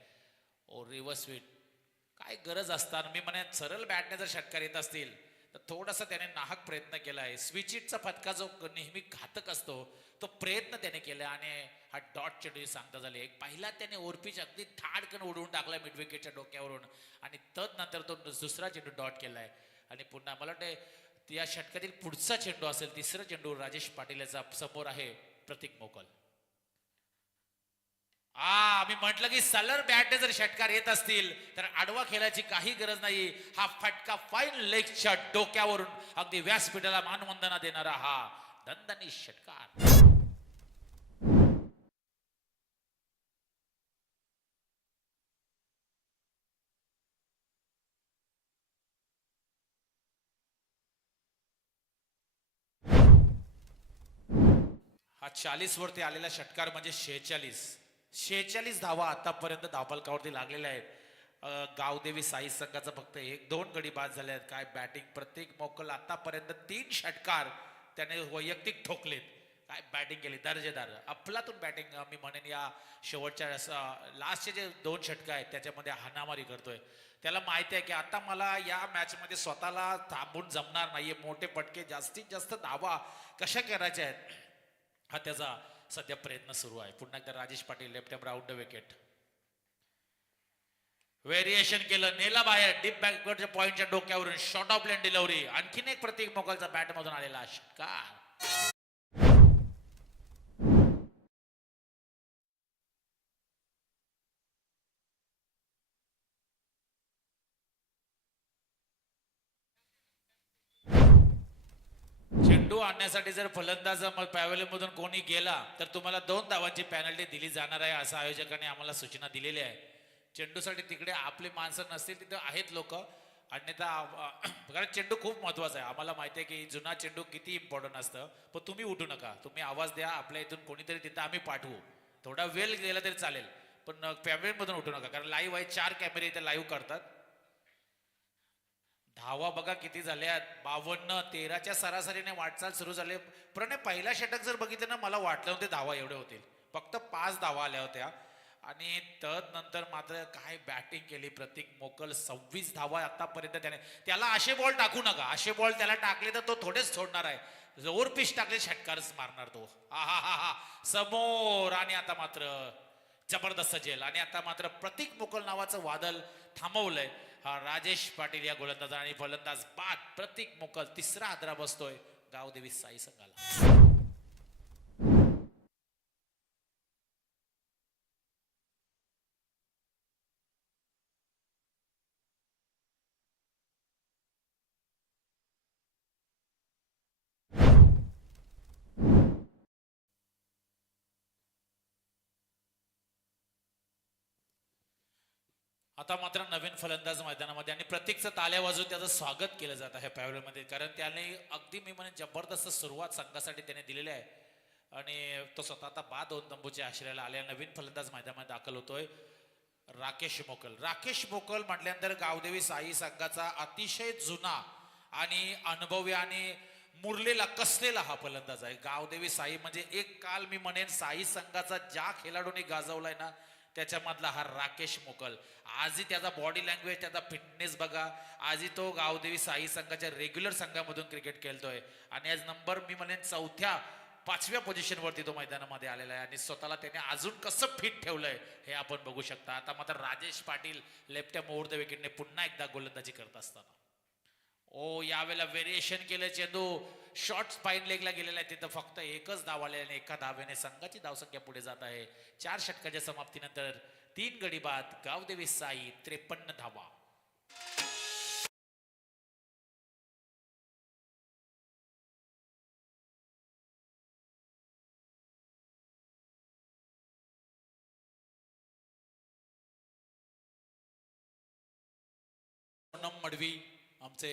ओ रिव्हर्स स्वीट काय गरज असताना मी म्हणे सरळ बॅटने जर षटकार येत असतील तर थोडासा त्याने नाहक प्रयत्न केला आहे. स्विचिटचा फटका जो नेहमी घातक असतो तो प्रयत्न त्याने केला आणि हा डॉट चेंडू सांगता झाले. एक पहिला त्याने ओरपीच अगदी ठाडकन उडवून टाकला मिड विकेटच्या डोक्यावरून आणि तदनंतर तो दुसरा चेंडू डॉट केलाय आणि पुन्हा मला वाटतं या षटकातील पुढचा चेंडू असेल तिसरा चेंडू राजेश पाटील याचा समोर आहे प्रतीक मोकल. मी म्हटलं की सलर बॅटने जर षटकार येत असतील तर आडवा खेळायची काही गरज नाही. हा फटका फाईन लेगच्या डोक्यावरून अगदी व्यासपीठाला मानवंदना देणारा हा दणदणीत षटकार. हा 40 वरती आलेला षटकार म्हणजे 46 धावा आतापर्यंत धावफलकावरती लागलेल्या आहेत. गावदेवी साई संघाचा फक्त 1-2 गडी बाद झाले आहेत. काय बॅटिंग प्रत्येक मोकल आतापर्यंत 3 षटकार त्याने वैयक्तिक ठोकलेत. काय बॅटिंग केली दर्जेदार अफलातून बॅटिंग मी म्हणेन. या शेवटच्या लास्टचे जे 2 षटक आहेत त्याच्यामध्ये हाणामारी करतोय. त्याला माहिती आहे की आता मला या मॅच मध्ये स्वतःला थांबून जमणार नाहीये. मोठे पटके जास्तीत जास्त धावा कशा करायच्या आहेत हा त्याचा सध्या प्रयत्न सुरू आहे. पुन्हा एकदा Rajesh Patil left hand round the wicket variation केलं नेला बाहेर डीप बॅकवर्डच्या पॉइंटच्या डोक्यावरून शॉर्ट ऑफ लेन डिलिव्हरी. आणखीन एक प्रतीक मोकलचा बॅट मधून आलेला षटकार. चेंडू आणण्यासाठी जर फलंदाज पॅव्हेलियन मधून कोणी गेला तर तुम्हाला 2 धावांची पॅनल्टी दिली जाणार आहे असं आयोजकांनी आम्हाला सूचना दिलेली आहे. चेंडूसाठी तिकडे आपली माणसं नसतील तिथे आहेत लोक अन्यथा कारण चेंडू खूप महत्वाचा आहे. आम्हाला माहिती आहे की जुना चेंडू किती इम्पॉर्टंट असतं. पण तुम्ही उठू नका. तुम्ही आवाज द्या आपल्या इथून कोणीतरी तिथं आम्ही पाठवू. थोडा वेळ गेला तरी चालेल पण पॅव्हेलियन मधून उठू नका कारण लाईव्ह आहे. 4 कॅमेरे इथे लाईव्ह करतात. धावा बघा किती झाल्यात 52. 13च्या सरासरीने वाटचाल सुरू झाली. प्रणय पहिला षटक जर बघितलं ना मला वाटलं नव्हते धावा एवढे होतील. फक्त 5 धावा आल्या होत्या आणि तदनंतर मात्र काय बॅटिंग केली प्रतीक मोकल. 26 धावा आतापर्यंत त्याने. त्याला असे बॉल टाकू नका. असे बॉल त्याला टाकले तर तो थोडेच सोडणार आहे. जोर पिच टाकले षटकारच मारणार तो. हा समोर आणि आता मात्र जबरदस्त जेल आणि आता मात्र प्रतीक मोकल नावाचं वादळ थांबवलंय. हा राजेश पाटील या गोलंदाज आणि फलंदाज बाद प्रतीक मोकल तिसरा आदरा बसतोय गावदेवी साई संघाला. आता मात्र नवीन फलंदाज मैदानामध्ये आणि प्रत्येकचं ताल्या वाजून त्याचं स्वागत केलं जात आहे पॅव्हेलियनमध्ये कारण त्याने अगदी मी म्हणेन जबरदस्त सुरुवात संघासाठी त्याने दिलेली आहे आणि तो स्वतः आता बाद 2 तंबूच्या आश्रयाला आल्या. नवीन फलंदाज मैदानामध्ये दाखल होतोय राकेश मोकल. राकेश मोकल म्हटल्यानंतर गावदेवी साई संघाचा अतिशय जुना आणि अनुभवी आणि मुरलेला कसलेला हा फलंदाज आहे. गावदेवी साई म्हणजे एक काल मी म्हणेन साई संघाचा ज्या खेळाडूंनी गाजवलाय ना त्याच्यामधला हा राकेश मोकल. आजही त्याचा बॉडी लँग्वेज त्याचा फिटनेस बघा. आजही तो गावदेवी साई संघाच्या रेग्युलर संघामधून क्रिकेट खेळतोय आणि आज नंबर मी म्हणेन 4थ्या 5व्या पोझिशनवरती तो मैदानामध्ये आलेला आहे आणि स्वतःला त्याने अजून कसं फिट ठेवलंय हे आपण बघू शकता. आता मात्र Rajesh Patil left over the विकेटने पुन्हा एकदा गोलंदाजी करत असताना यावेळेला व्हेरिएशन केलं. चेंडू शॉर्ट स्पाइन लेगला गेलेला आहे. तिथं फक्त एकच धाव आले आणि एका धावेने संघाची धावसंख्या पुढे जात आहे. 4 षटकाच्या समाप्तीनंतर 3 गडी बाद गावदेवी साई 53 धावा. मडवी आमचे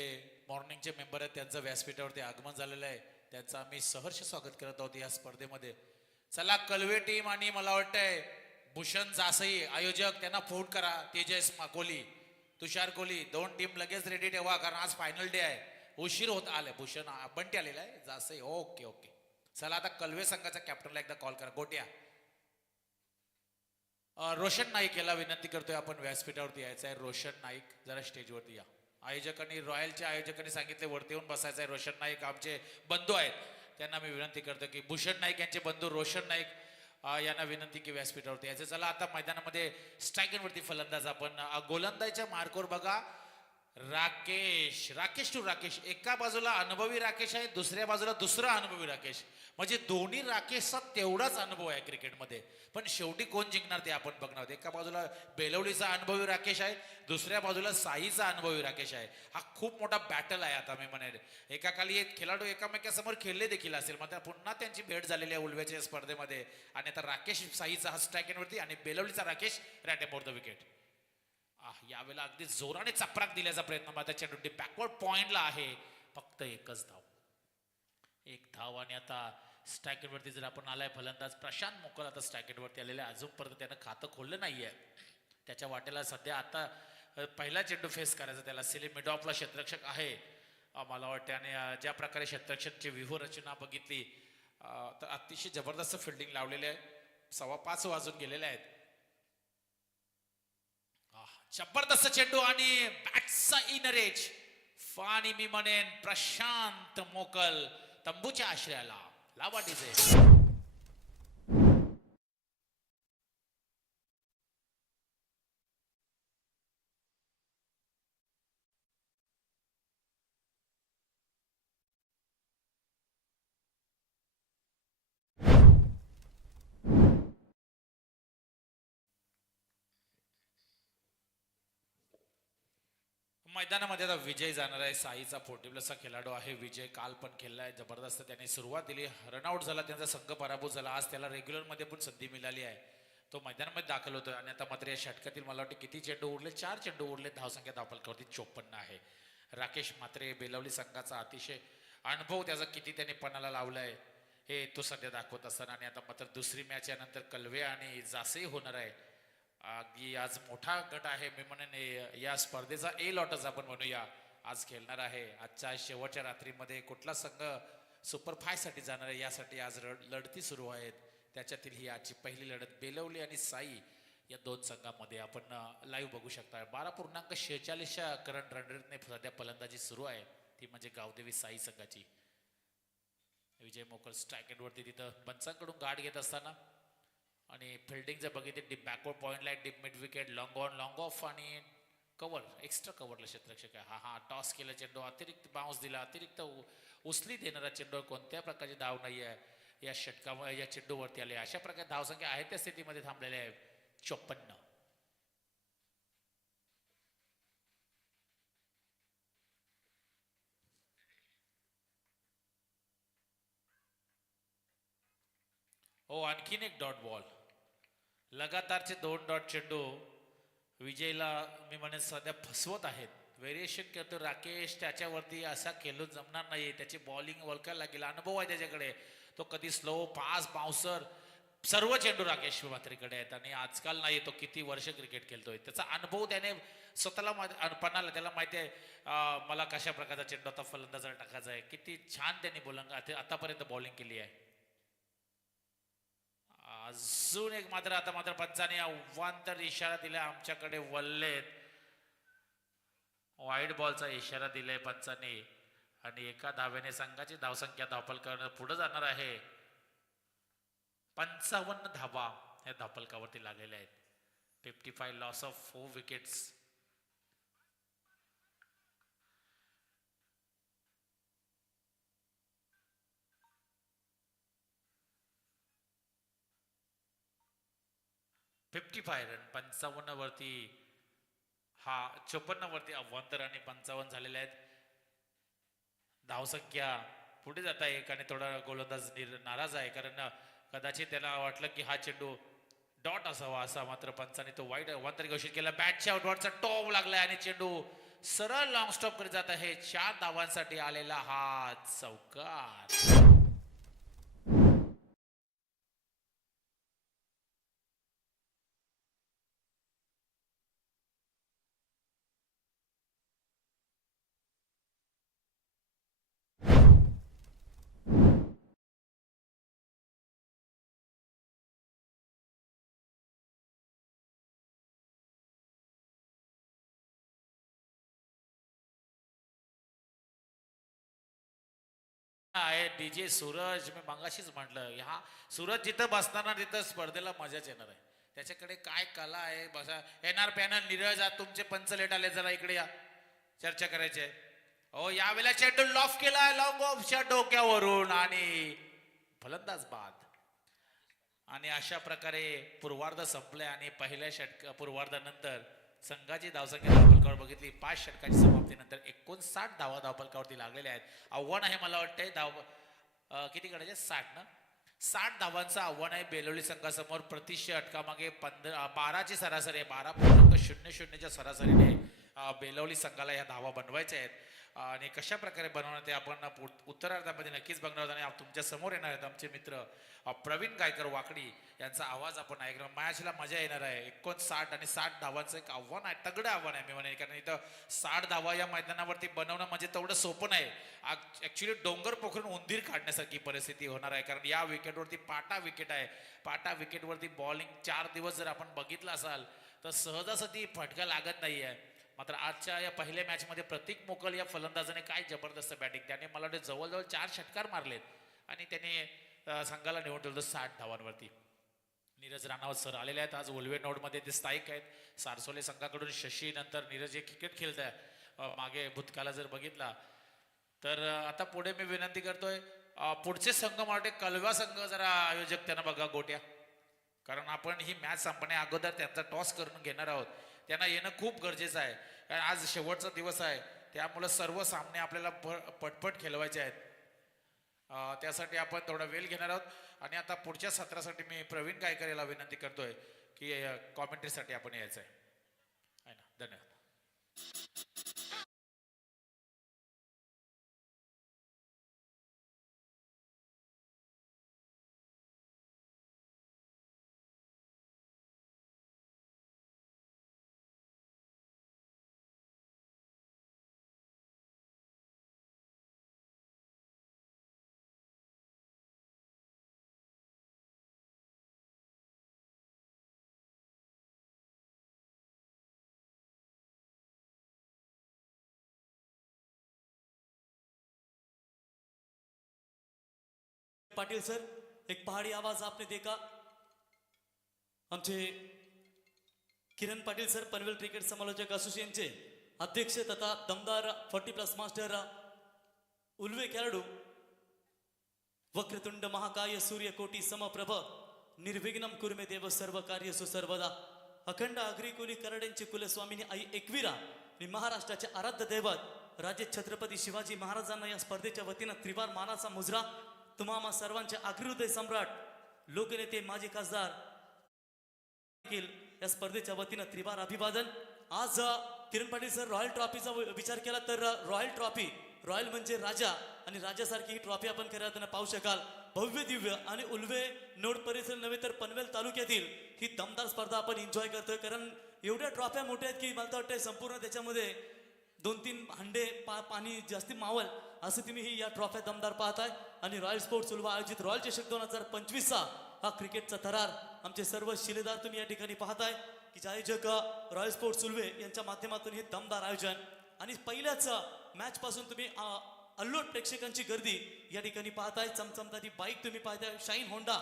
मॉर्निंगचे मेंबर आहेत त्यांचं व्यासपीठावरती आगमन झालेलं आहे. त्यांचं आम्ही सहर्ष स्वागत करत आहोत या स्पर्धेमध्ये. चला कलवे टीम आणि मला वाटतंय भूषण जासई आयोजक त्यांना फोन करा. तेजस कोहली, तुषार कोहली, 2 टीम लगेच रेडी ठेवा कारण आज फायनल डे आहे. उशीर होत आलाय. भूषण बंटी आलेला आहे. Jasai okay okay. चला आता कलवे संघाच्या कॅप्टनला एकदा कॉल करा. गोट्या रोशन नाईक याला विनंती करतोय आपण व्यासपीठावरती यायचं आहे. रोशन नाईक जरा स्टेजवरती या. आयोजकांनी रॉयलच्या आयोजकांनी सांगितले वरती येऊन बसायचं आहे. रोशन नाईक आमचे बंधू आहेत त्यांना मी विनंती करतो की भूषण नाईक यांचे बंधू रोशन नाईक यांना विनंती की व्यासपीठावरती यायचं. चला आता मैदानामध्ये स्ट्रायकरवरती फलंदाज आपण गोलंदाजच्या मार्कवर बघा राकेश टू राकेश. एका बाजूला अनुभवी राकेश आहे, दुसऱ्या बाजूला दुसरा अनुभवी राकेश. म्हणजे दोन्ही राकेशचा तेवढाच अनुभव आहे क्रिकेटमध्ये. पण शेवटी कोण जिंकणार ते आपण बघणार आहोत. एका बाजूला बेलवलीचा अनुभवी राकेश आहे, दुसऱ्या बाजूला साईचा अनुभवी राकेश आहे. हा खूप मोठा बॅटल आहे. आता मी म्हणेल एका खाली एक खेळाडू एकामेकासमोर खेळले देखील असेल. मात्र पुन्हा त्यांची भेट झालेली आहे उलव्याच्या स्पर्धेमध्ये. आणि आता राकेश साईचा हा स्ट्रायकवरती आणि बेलवलीचा राकेश रॅट मोर द विकेट. यावेळेला अगदी जोराने चपराक दिल्याचा प्रयत्न मात्र चेंडू बॅकवर्ड पॉइंटला आहे. फक्त एकच धाव, एक धाव. आणि आता स्ट्रायकरवरती जर आपण आलाय फलंदाज प्रशांत मोकल आता स्ट्रायकरवरती आलेला आहे. अजूनपर्यंत त्यानं खातं खोललं नाहीये. त्याच्या वाटेला सध्या आता पहिला चेंडू फेस करायचा त्याला. सिली मिड ऑफला क्षेत्ररक्षक आहे मला वाटते. आणि ज्या प्रकारे क्षेत्ररक्षकची व्यूहरचना बघितली तर अतिशय जबरदस्त फिल्डिंग लावलेली आहे. 5:15 वाजून गेलेले आहेत. जबरदस्त चेंडू आणि बॅट्सचा इनर एज. आणि मी म्हणेन प्रशांत मोकल तंबूच्या आश्रयाला लावा डीजे. मैदानामध्ये आता विजय जाणार आहे. साईचा 40+ खेळाडू आहे. विजय काल पण खेळलाय जबरदस्त. त्याने सुरुवात दिली, रनआउट झाला, त्यांचा संघ पराभूत झाला. आज त्याला रेग्युलर मध्ये पण संधी मिळाली आहे. तो मैदानामध्ये दाखल होतोय. आणि आता मात्र या षटकातील मला वाटतं किती चेंडू उरले, 4 चेंडू उरले. धावसंख्या धावफलकावरती 54 आहे. राकेश मात्रे बेलवली संघाचा अतिशय अनुभव त्याचा किती त्याने पणाला लावलाय हे तो सध्या दाखवत असताना. आणि आता मात्र दुसरी मॅच यानंतर कलवे आणि जासई होणार आहे. अगदी आज मोठा गट आहे. मी म्हणेन या स्पर्धेचा ए लॉटच आपण म्हणूया आज खेळणार आहे. आजच्या शेवटच्या रात्रीमध्ये कुठला संघ सुपर 5 साठी जाणार आहे यासाठी आज लढती सुरू आहेत. त्याच्यातील ही आजची पहिली लढत बेलवली आणि साई या 2 संघामध्ये आपण लाईव्ह बघू शकता. 12.46 करंट रन रेटने सध्या फलंदाजी सुरू आहे. ती म्हणजे गावदेवी साई संघाची. विजय मोकल स्ट्रायकवरती तिथं पंचांकडून गाठ घेत असताना. आणि फिल्डिंग जर बघितली डीप बॅकवर्ड पॉइंटला deep mid wicket, long on long of आणि कव्हर एक्स्ट्रा कव्हरला क्षेत्ररक्षक आहे. हा टॉस केला चेंडू, अतिरिक्त बाउन्स दिला, अतिरिक्त उचली देणारा चेंडू. कोणत्या प्रकारची धाव नाही आहे या षटकामुळे या चेंडूवरती आले. अशा प्रकारे धावसंख्या आहे त्या स्थितीमध्ये थांबलेले आहे 54. हो आणखीन एक डॉट बॉल. लगातारचे 2 डॉट चेंडू विजयला मी म्हणेन सध्या फसवत आहेत. व्हेरिएशन करतो राकेश, त्याच्यावरती असा खेळून जमणार नाही. त्याची बॉलिंग वळखायला लागेल, अनुभव आहे त्याच्याकडे. तो कधी स्लो फास्ट बाउन्सर सर्व चेंडू राकेश मात्रेकडे आहेत. आणि आजकाल नाही, तो किती वर्ष क्रिकेट खेळतोय. त्याचा अनुभव त्याने स्वतःला पणाला त्याला माहिती आहे मला कशा प्रकारचा चेंडू आता फलंदाजाला टाकायचा आहे. किती छान त्यांनी आतापर्यंत बॉलिंग केली आहे. अजून एक मात्र आता मात्र पंचाने अवांतर इशारा दिला आमच्याकडे वल्लेत. वाईट बॉलचा इशारा दिलाय पंचाने. आणि एका धावेने संघाची धावसंख्या धावफलकावर पुढे जाणार आहे. 55 धावा या धावफलकावरती लागलेल्या आहेत. 55 लॉस ऑफ 4 विकेट्स. रन 55 वरती. हा 54 वरती अवांतर आणि 55 झालेले आहेत. धावसंख्या पुढे जात आहे. आणि थोडा गोलंदाज नाराज आहे कारण कदाचित त्याला वाटलं की हा चेंडू डॉट असावा. असा मात्र पंचाने तो वाईट अवांतर घोषित केला. बॅटच्या आउटवर्डचा टॉप लागलाय आणि चेंडू सरळ लॉंग स्टॉप करत जात आहे. 4 धावांसाठी आलेला हा चौकार. आहे डीजे सूरज. मी मगाशीच म्हटलं ह्या सूरज जिथं बसणार ना तिथं स्पर्धेला मजाच येणार आहे. त्याच्याकडे काय कला आहे. बसा येणार पॅनल. नीरज आज तुमचे पंच लेट आले, जरा इकडे या, चर्चा करायची आहे. हो यावेळेला चेंडू लॉफ केला लॉंग ऑफच्या डोक्यावरून आणि फलंदाज बाद. आणि अशा प्रकारे पूर्वार्ध संपले आणि पहिल्या पूर्वार्धानंतर संघाची धावसंख्या धावफलकावर बघितली 5 षटकांच्या समाप्तीनंतर 59 धावा धावफलकावरती लागलेल्या आहेत. आव्हान आहे मला वाटतंय किती काढायचे 60 ना. 60 धावांचं आव्हान आहे बेलोली संघासमोर. प्रति षटकामागे 12ची सरासरी आहे. 12.00च्या सरासरीने बेलोली संघाला ह्या धावा बनवायच्या आहेत. आणि कशा प्रकारे बनवणार ते आपण उत्तरार्धामध्ये नक्कीच बघणार आहोत. आणि तुमच्या समोर येणार आहेत आमचे मित्र प्रवीण गायकर वाकडी यांचा आवाज आपण ऐकणार. मॅचला मजा येणार आहे. 59 आणि 60 धावांचं एक आव्हान आहे, तगडं आव्हान आहे मी म्हणेन. कारण इथं 60 धावा या मैदानावरती बनवणं म्हणजे तेवढं सोपं नाही. ऍक्च्युली डोंगर पोखरून उंदीर काढण्यासारखी परिस्थिती होणार आहे. कारण या विकेटवरती पाटा विकेट आहे. पाटा विकेटवरती बॉलिंग 4 दिवस जर आपण बघितलं असाल तर सहजासहजी फटका लागत नाहीये. मात्र आजच्या या पहिल्या मॅच मध्ये प्रतीक मोकल या फलंदाजाने काय जबरदस्त बॅटिंग. त्याने मला वाटतं जवळजवळ 4 षटकार मारलेत आणि त्याने संघाला निवडून ठेवलं 60 धावांवरती. नीरज राणावत सर आलेले आहेत आज उल्वे नोड मध्ये ते स्थायिक आहेत. सारसोले संघाकडून शशी, नंतर नीरज हे क्रिकेट खेळत आहे मागे भूतकाला जर बघितला तर. आता पुढे मी विनंती करतोय पुढचे संघ मला कलव्या संघ जरा आयोजक त्यांना बघा गोट्या, कारण आपण ही मॅच संपण्या अगोदर त्यांचा टॉस करून घेणार आहोत. त्यांना येणं खूप गरजेचं आहे कारण आज शेवटचा दिवस आहे. त्यामुळे सर्व सामने आपल्याला पटपट खेळवायचे आहेत. त्यासाठी आपण थोडा वेळ घेणार आहोत. आणि आता पुढच्या सत्रासाठी मी प्रवीण गायकर याला विनंती करतोय की कॉमेंट्रीसाठी आपण यायचं आहे ना. धन्यवाद. पाटिल सर, एक पहाड़ी आवाज आपने देखा. आमचे किरण पाटील सर पनवेल क्रिकेट समालोचक असोसिएशनचे अध्यक्ष तथा दमदार 40+ मास्टर उल्वे खेळाडू. वक्रतुंड महाकाय सूर्यकोटी समप्रभ निर्विघ्नम कुर्मे देव सर्व कार्यसु सर्वदा. अखंड अग्रिकुली करड्यांची कुलस्वामिनी आई एकवीरा आणि महाराष्ट्राचे आराध्य दैवत राजे छत्रपती शिवाजी महाराजांना या स्पर्धेच्या वतीनं त्रिवार मानाचा मुजरा. तुम्हा सर्वांचे अग्रहृदय सम्राट लोकनेते माजी खासदार या स्पर्धेच्या वतीनं त्रिवार अभिवादन. आज किरण पाटील सर रॉयल ट्रॉफीचा विचार केला तर रॉयल ट्रॉफी, रॉयल म्हणजे राजा आणि राजासारखी ही ट्रॉफी आपण खऱ्या अर्थानं पाहू शकाल. भव्य दिव्य आणि उल्वे नोड परिसर नव्हे तर पनवेल तालुक्यातील ही दमदार स्पर्धा आपण एन्जॉय करतोय. कारण एवढ्या ट्रॉफ्या मोठ्या आहेत की मला तर वाटतंय संपूर्ण त्याच्यामध्ये 2-3 हंडे पाणी जास्ती मावल असं तुम्ही ही या ट्रॉफ्या दमदार पाहताय. आणि रॉयल स्पोर्ट्स उल्वा आयोजित रॉयल चषक 2025 हा क्रिकेटचा थरार आमचे सर्व शिलेदार तुम्ही या ठिकाणी पाहताय की आयोजक रॉयल स्पोर्ट्स उल्वे यांच्या माध्यमातून हे दमदार आयोजन. आणि पहिल्याच मॅच पासून तुम्ही अल्लोट प्रेक्षकांची गर्दी या ठिकाणी पाहताय. चमचमताची बाईक तुम्ही पाहताय शाईन होंडा.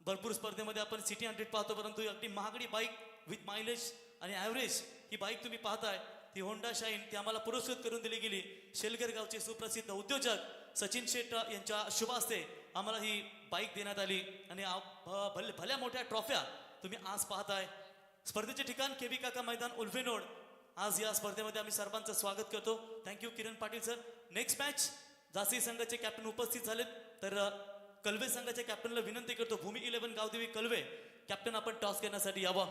भरपूर स्पर्धेमध्ये आपण सिटी 100 पाहतो परंतु अगदी महागडी बाईक विथ मायलेज आणि ॲव्हरेज ही बाईक तुम्ही पाहताय. ती होंडा शाईन ती आम्हाला पुरस्कृत करून दिली गेली. शेलगर गावचे सुप्रसिद्ध उद्योजक सचिन शेट यांच्या शुभ हस्ते आम्हाला ही बाईक देण्यात आली. आणि भल्या मोठ्या ट्रॉफ्या तुम्ही आज पाहताय. स्पर्धेचे ठिकाण केबी काका मैदान उल्वे नोड. आज या स्पर्धेमध्ये आम्ही सर्वांचं स्वागत करतो. Thank you Kiran Patil sir. Next match जासी संघाचे कॅप्टन उपस्थित झालेत तर कलवे संघाच्या कॅप्टनला विनंती करतो भूमी 11 गावदेवी कलवे कॅप्टन आपण टॉस करण्यासाठी यावा.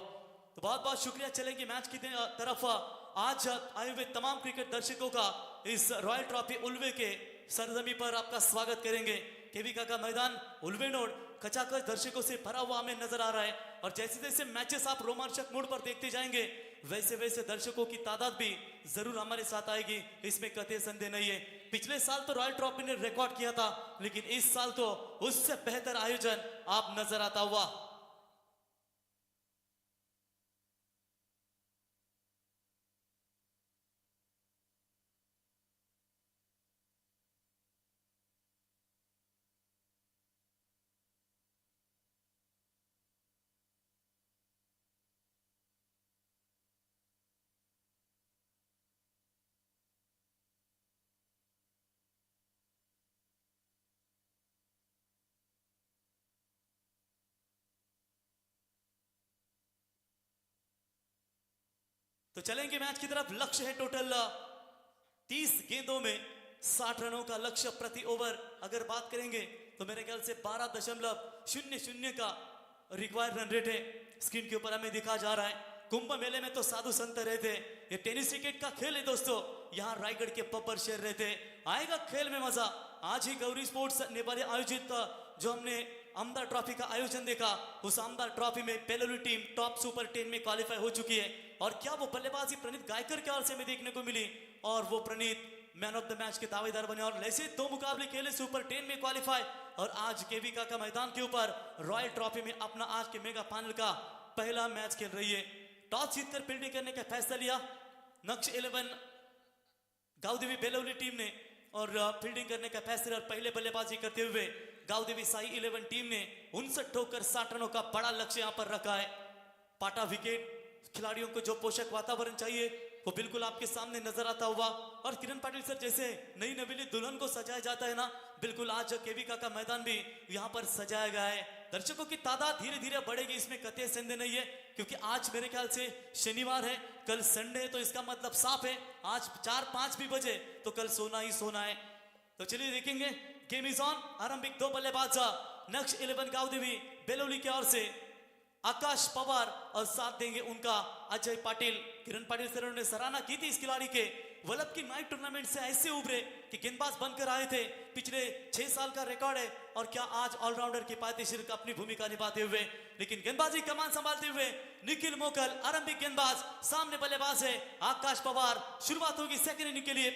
तो बहुत बहुत शुक्रिया. चलेंगे मैच की तरफ. आज आए हुए तमाम क्रिकेट दर्शकों का इस रॉयल ट्रॉफी उल्वे के सरजमी पर आपका स्वागत करेंगे. केवी काका मैदान उल्वे नोड खचाखच दर्शकों से भरा हुआ हमें नजर आ रहा है. और जैसे जैसे मैचेस आप रोमांचक मोड पर देखते जाएंगे वैसे वैसे दर्शकों की तादाद भी जरूर हमारे साथ आएगी. इसमें कतई संदेह नहीं है. पिछले साल तो रॉयल ट्रॉफी ने रिकॉर्ड किया था लेकिन इस साल तो उससे बेहतर आयोजन आप नजर आता हुआ. तो चलेंगे मैच की तरफ। लक्ष्य है टोटल 30 गेंदों में 60 रनों का लक्ष्य प्रति ओवर। अगर बात करेंगे तो मेरे ख्याल से 12.00 का रिक्वायर्ड रन रेट है। स्क्रीन के ऊपर हमें दिखा जा रहा है। कुंभ मेले में तो साधु संत रहते, ये टेनिस क्रिकेट का खेल है दोस्तों। यहाँ रायगढ़ के पब पर शेर रहते, आएगा खेल में मजा। आज ही गौरी स्पोर्ट्स नेपाली आयोजित जो हमने आमदार ट्रॉफी का आयोजन देखा, उस आमदार ट्रॉफी में बेलोली टीम टॉप सुपर 10 में क्वालिफाई हो चुकी है। और क्या वो बल्लेबाजी प्रणीत गायकर के ओर से हमें देखने को मिली, और वो प्रणीत मैन ऑफ द मैच के दावेदार बने। और ऐसे 2 मुकाबले खेले, सुपर 10 में क्वालिफाई। और आज केवी का मैदान के ऊपर रॉयल ट्रॉफी में अपना आज के मेगा फाइनल का पहला मैच खेल रही है। टॉस जीतकर फील्डिंग करने का फैसला लिया नक्श 11 गावदेवी बेलोली टीम ने, और फील्डिंग करने का फैसला और पहले बल्लेबाजी करते हुए गावदेवी साई 11 टीम ने 59 ठोकर 60 रनों का बड़ा लक्ष्य यहां पर रखा है। पाटा विकेट, खिलाड़ियों को जो पोषक वातावरण चाहिए वो बिल्कुल आपके सामने नजर आता हुआ। और किरण पाटिल सर जैसे नई नवीली दुल्हन को सजाया जाता है ना, बिल्कुल आज केवी का मैदान भी यहाँ पर सजाया गया है। दर्शकों की तादाद धीरे धीरे बढ़ेगी, इसमें कतई संदेह नहीं है, क्योंकि आज मेरे ख्याल से शनिवार है, कल संडे है, तो इसका मतलब साफ है आज 4-5 भी बजे तो कल सोना ही सोना है। तो चलिए देखेंगे, गेम इज ऑन। आरंभिक 2 बल्लेबाज नक्श 11 गावदेवी बेलोली की ओर से आकाश पवार, और साथ देंगे उनका अजय पाटिल। किरण पाटिल सर ने सराहना की थी इस खिलाड़ी के, वल्लभ की नाइट टूर्नामेंट से ऐसे उभरे कि गेंदबाज बनकर आए थे। पिछले 6 साल का रिकॉर्ड है, और क्या आज ऑलराउंडर की पायदेशीर का अपनी भूमिका निभाते हुए, लेकिन गेंदबाजी कमान संभालते हुए निखिल मोकल आरंभिक गेंदबाज। सामने बल्लेबाज है आकाश पवार। शुरुआत होगी सेकेंड इनिंग के लिए।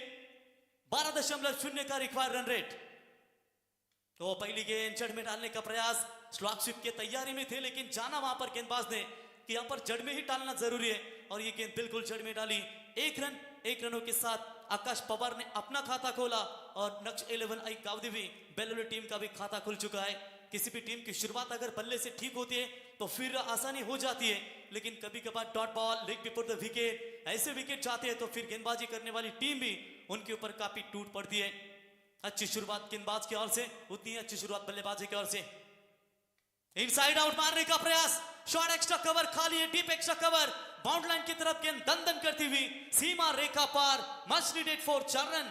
12.0 का रिक्वायर्ड रन रेट। तो पहली गेंद जड़ में डालने का प्रयास, स्लॉग स्वीप के तैयारी में थे, लेकिन जाना वहां पर गेंदबाज ने कि यहां पर जड़ में ही डालना जरूरी है, और ये गेंद बिल्कुल जड़ में डाली। 1 रनों के साथ आकाश पवार ने अपना खाता खोला, और नक्श 11 आई गावदेवी बेलोली टीम का भी खाता खुल चुका है। किसी भी टीम की शुरुआत अगर बल्ले से ठीक होती है तो फिर आसानी हो जाती है, लेकिन कभी कभार dot ball, leg before the wicket, ऐसे विकेट जाते हैं तो फिर गेंदबाजी करने वाली टीम भी उनके ऊपर काफी टूट पड़ती है। अच्छी शुरुआत गेंदबाज की ओर से, उतनी ही अच्छी शुरुआत बल्लेबाजी की ओर से। इनसाइड आउट मारने का प्रयास, शॉर्ट एक्स्ट्रा कवर खाली है, deep extra cover, bound line की तरफ गेंद दंदन करती हुई सीमा रेखा पार, मच नीडेड फॉर 4 रन।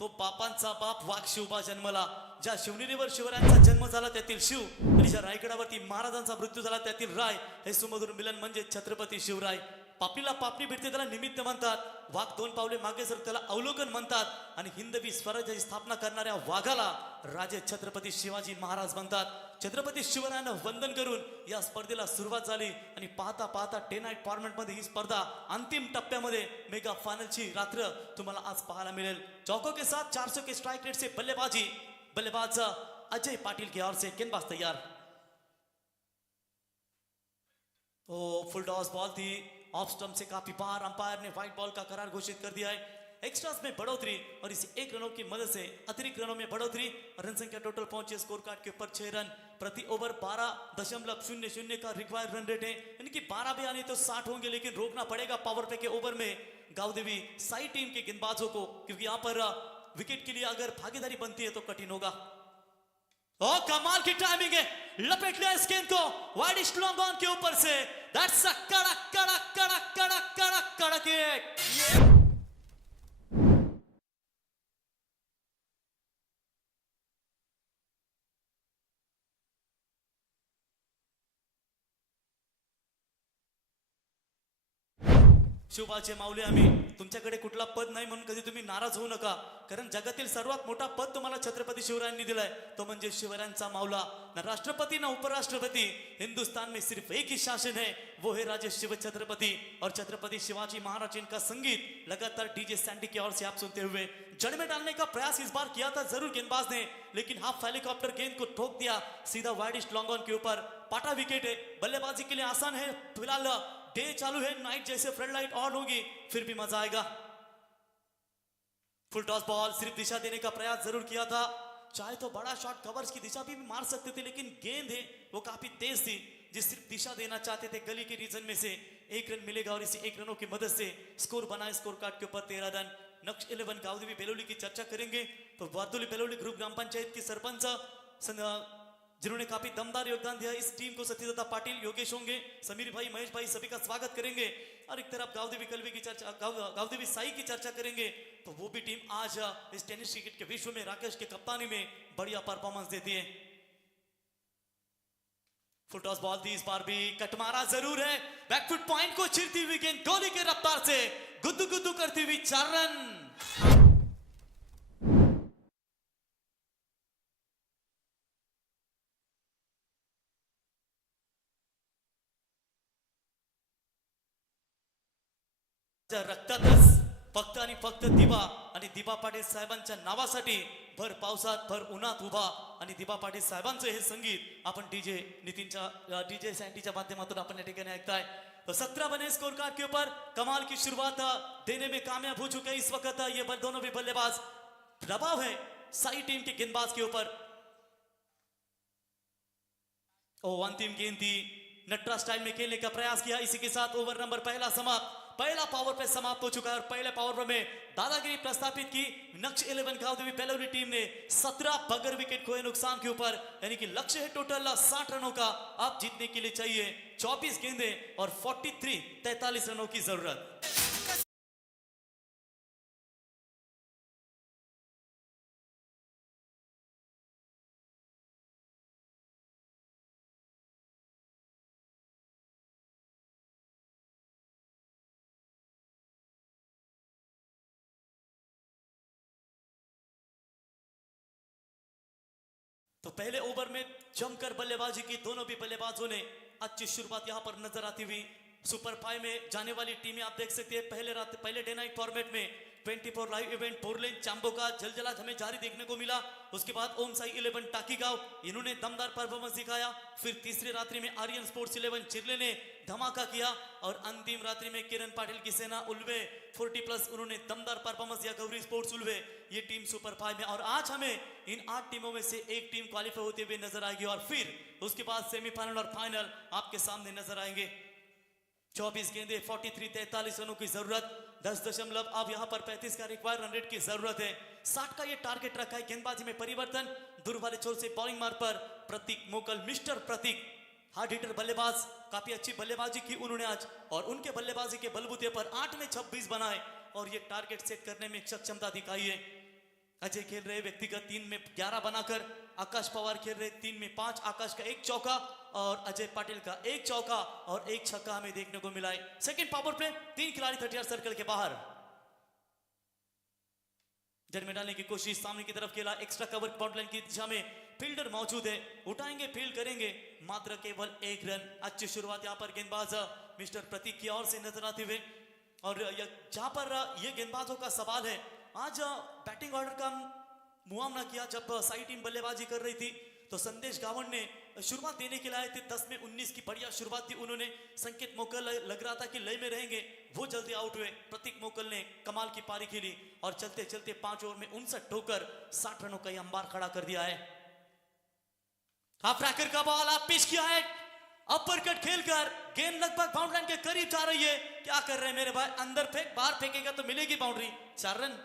तो बापांचा बाप वाघ शिवबा जन्मला। ज्या शिवनेरीवर शिवरायांचा जन्म झाला त्यातील शिव, आणि ज्या रायगडावरती महाराजांचा मृत्यू झाला त्यातील राय, हे सुमधुर मिलन म्हणजे छत्रपती शिवराय। पापणीला पापणी भेटते त्याला निमित्त म्हणतात, वाघ 2 पावले मागे सर त्याला अवलोकन म्हणतात, आणि हिंदवी स्वराज्याची स्थापना करणाऱ्या वाघाला राजे छत्रपती शिवाजी महाराज म्हणतात। छत्रपती शिवरायांना वंदन करून या स्पर्धेला सुरुवात झाली, आणि पाहता पाहता डे नाईट फॉर्मॅट मध्ये ही स्पर्धा अंतिम टप्प्यामध्ये मेगा फायनलची रात्र तुम्हाला आज पाहायला मिळेल। चौकों के साथ 400 के स्ट्राइक रेट से बल्लेबाजी, बल्लेबाज अजय पाटिल की ओर से, गेंदबाज तैयार। तो फुल टॉस बॉल थी, ऑफ स्टंप से काफी बाहर, अंपायर ने व्हाइट बॉल का करार घोषित कर दिया है। एक्स्ट्रास में बढ़ोतरी, और इस 1 रनों की मदद से अतिरिक्त रनों में बढ़ोतरी, रन संख्या टोटल पहुंचे स्कोर कार्ड के ऊपर 6 रन प्रति ओवर। 12.00 का रिक्वायर्ड रन रेट है, यानी कि 12 भी आने तो 60 होंगे, लेकिन रोकना पड़ेगा पावर प्ले के ओवर में गावदेवी साई टीम के गेंदबाजों को, क्योंकि यहां पर विकेट के लिए अगर भागीदारी बनती है तो कठिन होगा। ओ कमाल की टाइमिंग है, लपेट लिया इस गेंद को वाइडिश लॉन्ग ऑन के ऊपर से। दैट्स अ कड़क कड़क कड़क कड़क कड़क कड़क हिट। शिवबाचे माऊली, आम्ही तुमच्याकडे कुठला पद नाही म्हणून कधी तुम्ही नाराज होऊ नका, कारण जगातील सर्वात मोठा पद तुम्हाला छत्रपति शिवरायांनी दिलाय, तो म्हणजे शिवरायांचा मावला। ना राष्ट्रपति ना उपराष्ट्रपति, हिंदुस्तान में सिर्फ एक ही शासन है, वो है राजे शिव छत्रपति। और छत्रपति शिवाजी महाराज इनका संगीत लगातार डीजे सैंडी की ओर से आप सुनते हुए जड़ में डालने का प्रयास इस बार किया था जरूर गेंदबाज ने, लेकिन हाफ हेलीकॉप्टर गेंद को ठोक दिया सीधा वाइडिश लॉन्ग ऑन के ऊपर। पाटा विकेट है, बल्लेबाजी के लिए आसान है। फिलहाल डे चालू है, नाइट जैसे फ्लड लाइट ऑन होगी फिर भी मजा आएगा। फुल टॉस बॉल, सिर्फ दिशा देने का प्रयास जरूर किया था, चाहे तो बड़ा शॉट कवर्स की दिशा भी मार सकते थे, लेकिन गेंद है वो काफी तेज थी, जिस सिर्फ दिशा देना चाहते थे गली के रीजन में से 1 रन मिलेगा, और इसी 1 रनों की मदद से स्कोर बना स्कोर कार्ड के ऊपर 13 रन। नक्श 11 गावदेवी बेलोली की चर्चा करेंगे। तो वातुली बेलोली ग्रुप ग्राम पंचायत के सरपंच जिन्होंने काफी दमदार योगदान दिया इस टीम को। सत्यदाता पाटिल, योगेश होंगे, समीर भाई, महेश भाई, सभी का स्वागत करेंगे। और एक तरफ गावदेवी कलवी की चर्चा, गावदेवी साई की चर्चा करेंगे। तो वो भी टीम आज इस टेनिस क्रिकेट के विश्व में राकेश के कप्तानी में बढ़िया परफॉर्मेंस देती है। फुटॉस बॉल दी, इस बार भी कट मारा जरूर है, बैकफुट पॉइंट को चिरती हुई गेंद गोली के रफ्तार से गुद्दू गुद्दू करती हुई 4 रन। रक्तातच फक्त आणि फक्त दिवा आणि दिबा पाटील साहेबांच्या नावासाठी भर पावसात भर उन्हात उभा आणि दिबा पाटील साहेबांचं हे संगीत आपण डीजे सैंटीच्या माध्यमातून आपण या ठिकाणी ऐकताय। तो 17 बने स्कोर कार्ड के ऊपर कमाल की शुरुआत देने में कामयाब हो चुके हैं इस वक्त ये दोनों भी बल्लेबाज। दबाव है साई टीम के गेंदबाज के ऊपर। ओ अंतिम गेंद थी, नटराज स्टाइल में खेलने का प्रयास किया। इसी के साथ ओवर नंबर पहला समाप्त, पहला पावर प्ले समाप्त हो चुका है। और पहले पावर प्ले में दादागिरी प्रस्थापित की नक्श 11 गावदेवी बेलोली टीम ने 17 बगैर विकेट खोए नुकसान के ऊपर, यानी कि लक्ष्य है टोटल 60 रनों का। अब जीतने के लिए चाहिए 24 गेंदें और 43 रनों की जरूरत। तो पहले ओवर में जमकर बल्लेबाजी की दोनों भी बल्लेबाजों ने। अच्छी शुरुआत यहां पर नजर आती हुई सुपर 5 में जाने वाली टीमें आप देख सकते हैं। पहले डे नाइट फॉर्मेट में 24 लाइव इवेंट पोरलेन चांबो का जलजलाहट हमें जारी देखने को मिला। उसके बाद ओम साई 11 टाकीगांव, इन्होंने दमदार परफॉर्मेंस दिखाया। फिर तीसरी रात्रि में आर्यन स्पोर्ट्स 11 चिरले ने धमाका किया। और अंतिम रात्रि में किरण पाटिल की सेना उल्वे 40+, उन्होंने दमदार परफॉर्मेंस दिया। गौरी स्पोर्ट्स उल्वे ये टीम सुपर 5 में। और आज हमें इन 8 टीमों में से एक टीम क्वालिफाई होते हुए नजर आएगी और फिर उसके बाद सेमीफाइनल और फाइनल आपके सामने नजर आएंगे। 24 गेंदे 43 रनों की जरूरत, 10 अब यहां पर 35 का रिक्वायर्ड रन रेट की जरूरत है। 60 का ये टारगेट रखा है। गेंदबाजी में परिवर्तन, दूर वाले छोर से बॉलिंग मार्ग पर प्रतीक मोकल, मिस्टर प्रतीक हार्ड हिटर बल्लेबाज, काफी अच्छी बल्लेबाजी की उन्होंने आज। और उनके बल्लेबाजी के बलबूते पर 8 में 26 बनाए और ये टारगेट सेट करने में सक्षमता दिखाई है। अजय खेल रहे व्यक्तिगत 3 में 11 बनाकर, आकाश पवार खेल रहे 3 में 5, आकाश का 1 चौका और अजय पाटिल का 1 चौका और 1 छक्का हमें देखने को मिला है। सेकंड पावर प्ले, 3 खिलाड़ी 30 सर्कल के बाहर, जड़ में डालने की कोशिश, सामने की तरफ खेला, एक्स्ट्रा कवर बाउंड्री की दिशा में फील्डर मौजूद है, उठाएंगे फील्ड करेंगे, मात्र केवल 1 रन। अच्छी शुरुआत यहां पर गेंदबाज मिस्टर प्रतीक की ओर से नजर आते हुए। और जहां पर ये गेंदबाजों का सवाल है, आज बैटिंग ऑर्डर का मुआवना किया। जब साई टीम बल्लेबाजी कर रही थी तो संदेश गावड़ ने शुरुआत देने के लिए आए थे। 10 में 19 की बढ़िया शुरुआत थी उन्होंने। संकेत मोकल लग रहा था कि लय में रहेंगे, वो जल्दी आउट हुए। प्रतीक मोकल ने कमाल की पारी खेली और चलते चलते 5 ओवर में 59 ठोकर 60 रनों का अंबार खड़ा कर दिया है। हाफ रैकर का बॉल आप पेश किया है, अपर कट खेलकर गेंद लगभग बाउंड्री लाइन के करीब जा रही है। क्या कर रहे हैं मेरे भाई, अंदर फेंक, बाहर फेंकेगा तो मिलेगी बाउंड्री। 4 रन।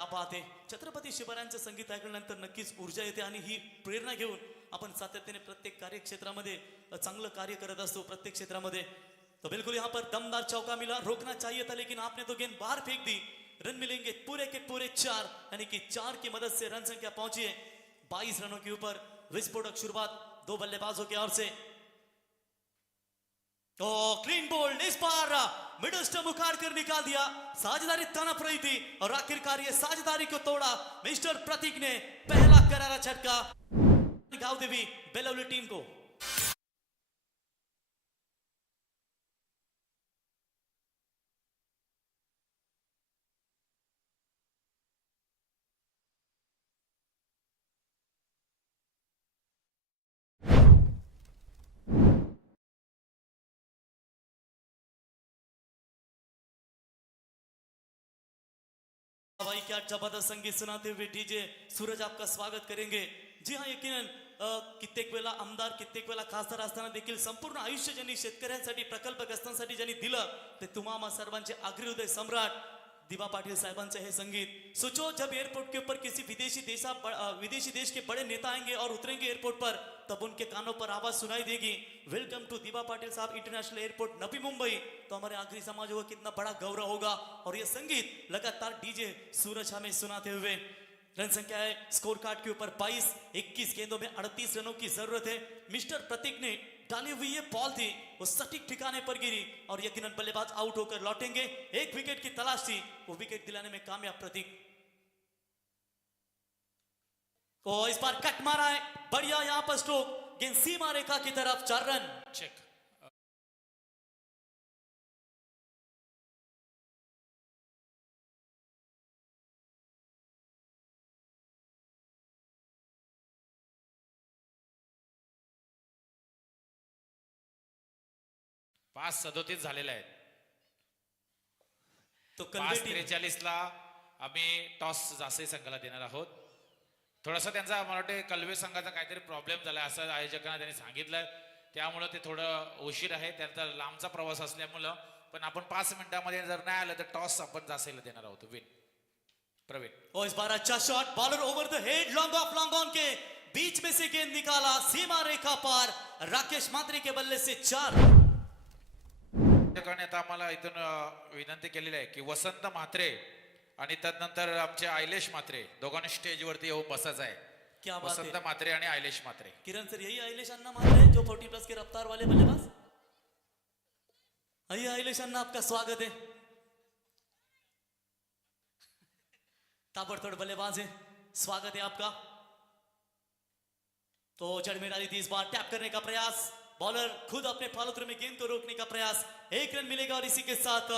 बात आहे, छत्रपती शिवरायांचं संगीत ऐकल्यानंतर नक्कीच ऊर्जा येते आणि ही प्रेरणा घेऊन आपण सातत्याने प्रत्येक कार्यक्षेत्रामध्ये चांगलं कार्य करत असतो। प्रत्येक क्षेत्रामध्ये तो बिल्कुल यहाँ पर दमदार चौका मिला, रोकना चाहिए था लेकिन आपने तो गेंद बाहर फेंक दी। रन मिलेंगे पूरे के पूरे 4, यानी कि 4 की मदद से रन संख्या पहुंची है 22 रनों के ऊपर। विस्फोटक शुरुआत 2 बल्लेबाजों की ओर से। तो क्लीन बोल्ड, इस बार मिडल स्टंप उखाड़ कर निकाल दिया। साझेदारी तनप रही थी और आखिरकार ये साझेदारी को तोड़ा मिस्टर प्रतीक ने। पहला करारा झटका गावदेवी बेलोली टीम को। भाई क्या जबरदस्त संगीत सुनाते हुए डीजे सूरज आपका स्वागत करेंगे. जी हा, यकीनन कित्येक वेळा आमदार, कित्येक वेळा खासदार असताना देखील संपूर्ण आयुष्य ज्यांनी शेतकऱ्यांसाठी, प्रकल्पग्रस्तांसाठी ज्यांनी दिलं, ते तुम्हा सर्वांचे आगरी हृदय सम्राट दिवा पाटिल साहबांचे हे संगीत. सोचो जब एयरपोर्ट के ऊपर किसी विदेशी देश के बड़े नेता आएंगे और उतरेंगे एयरपोर्ट पर, तब उनके कानों पर आवाज सुनाई देगी, वेलकम टू दिवा पाटिल साहब इंटरनेशनल एयरपोर्ट नवी मुंबई. तो हमारे आगरी समाज को कितना बड़ा गौरव होगा. और ये संगीत लगातार डीजे सूरज हमें सुनाते हुए. रन संख्या है स्कोर कार्ड के ऊपर 22, 21 गेंदों में 38 रनों की जरूरत है. मिस्टर प्रतीक ने डाली हुई ये बॉल थी, वो सटीक ठिकाने पर गिरी और यकीनन बल्लेबाज आउट होकर लौटेंगे. एक विकेट की तलाश थी, वो विकेट दिलाने में कामयाब प्रतीक. और इस बार कट मारा है, बढ़िया यहां पर स्ट्रोक, गेंद सीमा रेखा की तरफ, 4 रन. चेक. पाच 37 झालेले आहेत. तो 5:43 ला आम्ही टॉस जासे संघाला देणार आहोत. थोडासा त्यांचा मला वाटते कलवे संघाचा काहीतरी प्रॉब्लेम झाला असं आयोजकांना त्यांनी सांगितलं, त्यामुळं ते थोडं उशीर आहे, त्यांचा लांबचा प्रवास असल्यामुळं. पण आपण 5 मिनिटांमध्ये जर नाही आलं तर टॉस आपण जासेला देणार आहोत. विन प्रवीण. और इस बार अच्छा shot, bowler over the head, long off long on K beach में से गेंद निकाला, सीमा रेखा पार. राकेश मात्रे के बल्ले से 4. आता आम्हाला इथून विनंती केलेली आहे की वसंत म्हात्रे आणि त्यानंतर आमचे आयलेश म्हात्रे दोघांनी स्टेजवरती येऊन बसायचं आहे. क्या बात वसंत है म्हात्रे आणि आयलेश म्हात्रे. किरण सर, यही आइलेश अन्ना मात्रे हैं जो 40+ के रफ्तार वाले बल्लेबाज. आइए आइलेश अन्ना, आपका स्वागत है. ताबड़तोड़ बल्लेबाज है, स्वागत है आपका. तो जड़ में डाली थी, इस बार टैप करने का प्रयास, बॉलर खुद अपने फालतू में गेंद को रोकने का प्रयास. 1 रन मिलेगा और इसी के साथ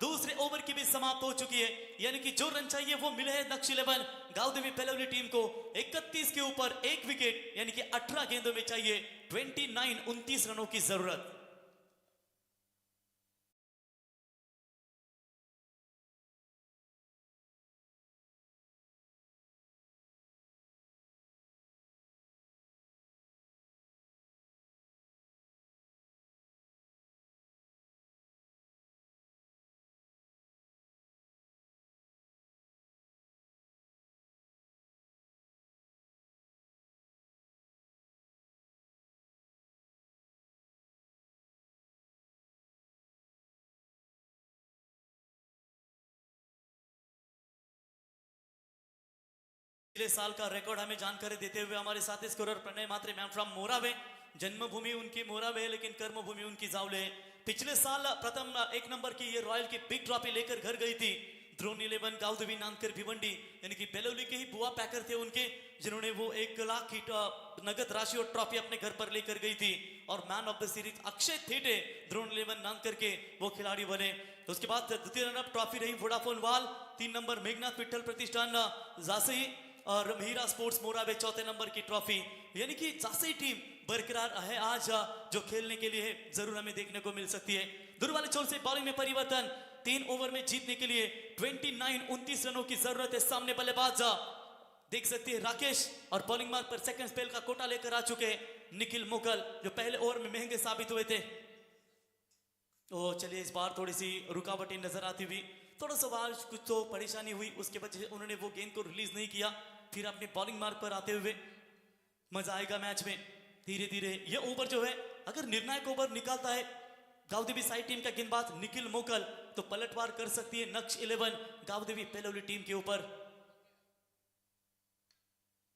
दूसरे ओवर की भी समाप्त हो चुकी है. यानी कि जो रन चाहिए वो मिले हैं नक्श 11 गावदेवी पेलवली टीम को. 31 के ऊपर 1 विकेट, यानी कि 18 गेंदों में चाहिए 29 रनों की जरूरत. पिछले साल का रिकॉर्ड हमें जानकारी देते हुए हमारे साथी scorer Pranay Mhatre, man from Morave. जन्मभूमि उनकी मोरावे है लेकिन कर्मभूमि उनकी जावले है. पिछले साल प्रथम 1 नंबर की ये रॉयल की बिग ट्रॉफी लेकर घर गई थी. ड्रोन 11 गावदेवी नानकर भिवंडी, यानी कि बेलौली के ही बुआ पैकर थे उनके, जिन्होंने वो 1 लाख की नगद राशि और ट्रॉफी अपने घर पर लेकर गई थी. और man of the series Akshay Thete drone 11 Nankar के वो खिलाड़ी बने. तो उसके बाद द्वितीय रनअप ट्रॉफी रही वोडाफोन वाल, 3 नंबर मेघनाथ विठ्ठल प्रतिष्ठान जासई और मीरा स्पोर्ट्स मोरावे 4थे नंबर की ट्रॉफी. यानी कि जासई टीम बरकरार है आज, जो खेलने के लिए जरूर हमें देखने को मिल सकती है. दूर वाले छोर से बॉलिंग में परिवर्तन, 3 ओवर में जीतने के लिए 29 रनों की जरूरत है. सामने बल्लेबाज देख सकते हैं राकेश, और बॉलिंग मार्क पर सेकंड स्पेल का कोटा लेकर आ चुके निखिल मुगल, जो पहले ओवर में महंगे साबित हुए थे. तो चलिए इस बार थोड़ी सी रुकावटें नजर आती हुई, थोड़ा सा बार कुछ तो परेशानी हुई, उसके वजह से उन्होंने वो गेंद को रिलीज नहीं किया. फिर अपने बॉलिंग मार्क पर आते हुए मजा आएगा मैच में. धीरे धीरे ये ओवर जो है, अगर निर्णायक ओवर निकालता है गावदेवी साइड टीम का गेंदबाज निखिल मोकल, तो पलटवार कर सकती है नक्श 11 गावदेवी पेलवली टीम के ऊपर.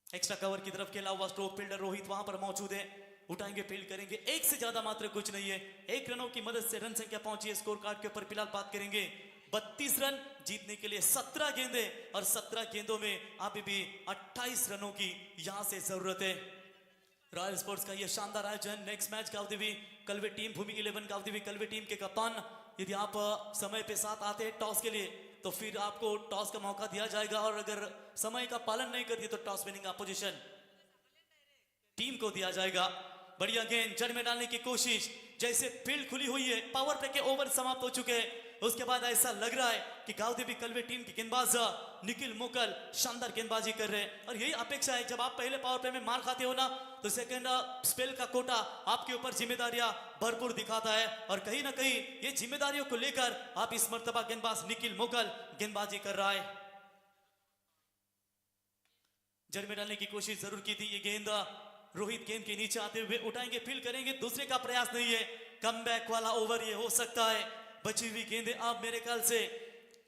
एक्स्ट्रा कवर की तरफ खेला हुआ स्ट्रोक फील्डर रोहित वहां पर मौजूद है, उठाएंगे फील्ड करेंगे. 1 से ज्यादा मात्र कुछ नहीं है. 1 रनों की मदद से रन संख्या पहुंची है स्कोर कार्ड के ऊपर. फिलहाल बात करेंगे 32 रन जीतने के लिए 17 गेंदे, और 17 गेंदों में अभी भी 28 रनों की यहां से जरूरत है. रॉयल स्पोर्ट्स का यह शानदार आयोजन. नेक्स्ट मैच गावदेवी कलवे टीम, भूमि 11 गावदेवी कलवे टीम के कप्तान, यदि आप समय पे साथ आते हैं टॉस के लिए तो फिर आपको टॉस का मौका दिया जाएगा, और अगर समय का पालन नहीं करती तो टॉस विनिंग अपोजिशन टीम को दिया जाएगा. बढ़िया गेंद जड़ में डालने की कोशिश, जैसे फील्ड खुली हुई है. पावर प्ले के ओवर समाप्त हो चुके हैं. उसके बाद ऐसा लग रहा है कि गावदेवी कलवे टीम के गेंदबाज निखिल मोकल शानदार गेंदबाजी कर रहे हैं और यही अपेक्षा है। जब आप पहले पावर प्ले में मार खाते हो ना तो सेकंड स्पेल का कोटा आपके ऊपर जिम्मेदारियां भरपूर दिखाता है और कहीं ना कहीं ये जिम्मेदारियों को लेकर आप इस मर्तबा गेंदबाज निखिल मोकल गेंदबाजी कर रहा है। जड़ में डालने की कोशिश जरूर की थी ये गेंद, रोहित गेंद के नीचे आते हुए उठाएंगे, फील्ड करेंगे, दूसरे का प्रयास नहीं है, कमबैक वाला ओवर ये हो सकता है। बची हुई गेंदें आप मेरे ख्याल से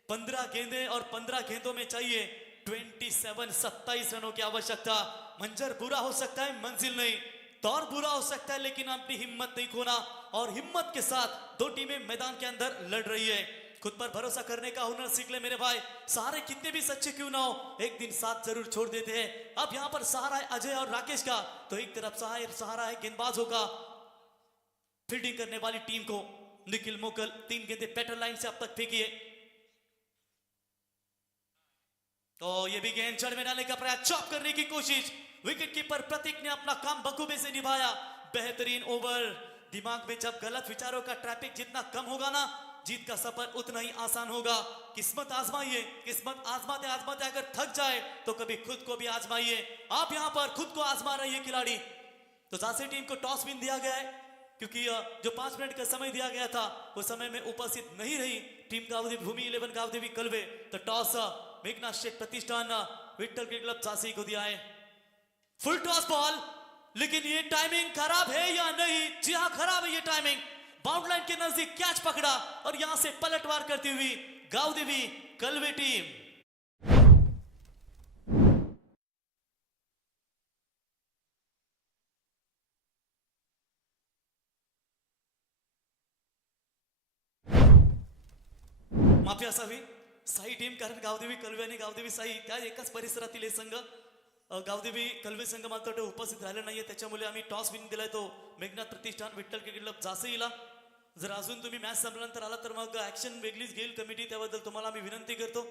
15 गेंदें और 15 गेंदों में चाहिए 27 रनों की आवश्यकता। मंजर बुरा हो सकता है, मंजिल नहीं, दौर बुरा हो सकता है, लेकिन अपनी हिम्मत नहीं खोना और हिम्मत के साथ दो टीमें मैदान के अंदर लड़ रही है। खुद पर भरोसा करने का हुनर सीख ले मेरे भाई, सहारे कितने भी सच्चे क्यों ना हो एक दिन साथ जरूर छोड़ देते हैं। अब यहां पर सहारा है अजय और राकेश का, तो एक तरफ सहारा है गेंदबाजों का। फील्डिंग करने वाली टीम को निखिल मोकल 3 गेंदें बैटर लाइन से अब तक फेंकी है। तो ये भी गेंद जड़ में डालने का प्रयास, चॉप करने की कोशिश, विकेट कीपर प्रतीक ने अपना काम बखूबी से निभाया। बेहतरीन ओवर। दिमाग में जब गलत विचारों का ट्रैफिक जितना कम होगा ना, जीत का सफर उतना ही आसान होगा। किस्मत आजमाइए, किस्मत आजमाते आजमाते अगर थक जाए तो कभी खुद को भी आजमाइए। आप यहां पर खुद को आजमा रही है खिलाड़ी। तो झांसी टीम को टॉस विन दिया गया है क्योंकि जो 5 मिनट का समय दिया गया था वो समय में उपस्थित नहीं रही टीम गावदेवी भूमि 11 गावदेवी कलवे। तो टॉस मेघनाथ शेठ प्रतिष्ठान विठल क्रिकेट क्लब झांसी को दिया है। फुल टॉस बॉल, लेकिन ये टाइमिंग खराब है या नहीं? जी हाँ, खराब है ये टाइमिंग। बाउंड लाइन के नजदीक कैच पकड़ा और यहां से पलटवार करती हुई गावदेवी कलवे टीम। माफी असावी साई टीम, कारण गावदेवी कलवे आणि गावदेवी साई त्या एकाच परिसरातील हे संघ गावदेवी कलवे संघ मात्र उपस्थित राहिले नाहीये, त्याच्यामुळे आम्ही टॉस विन दिलाय तो मेघनाथ प्रतिष्ठान विठ्ठल क्रिकेट क्लब झांसीला। जर अजून तुम्ही मॅच संपल्यानंतर आला तर मग ऍक्शन वेगळीच घेईल कमिटी, त्याबद्दल तुम्हाला मी विनंती करतो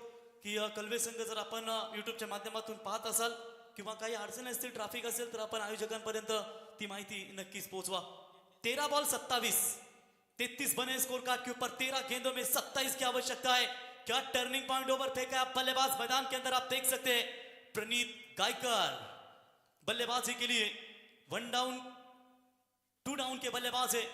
की कलवे संघ जर आपण युट्यूबच्या माध्यमातून पाहत असाल किंवा काही अडचणी असतील, ट्रॅफिक असेल, तर आपण आयोजकांपर्यंत ती माहिती नक्कीच पोहोचवा। 13 बॉल 27, 33 बने स्कोर कार्ड के ऊपर, 13 गेंदों में 27 की आवश्यकता है। क्या टर्निंग पॉइंट ओवर फेंका बल्लेबाज मैदान के अंदर, आप देख सकते हैं प्रणीत गायकर बल्लेबाजी के लिए 1 डाउन 2 डाउन के बल्लेबाज है।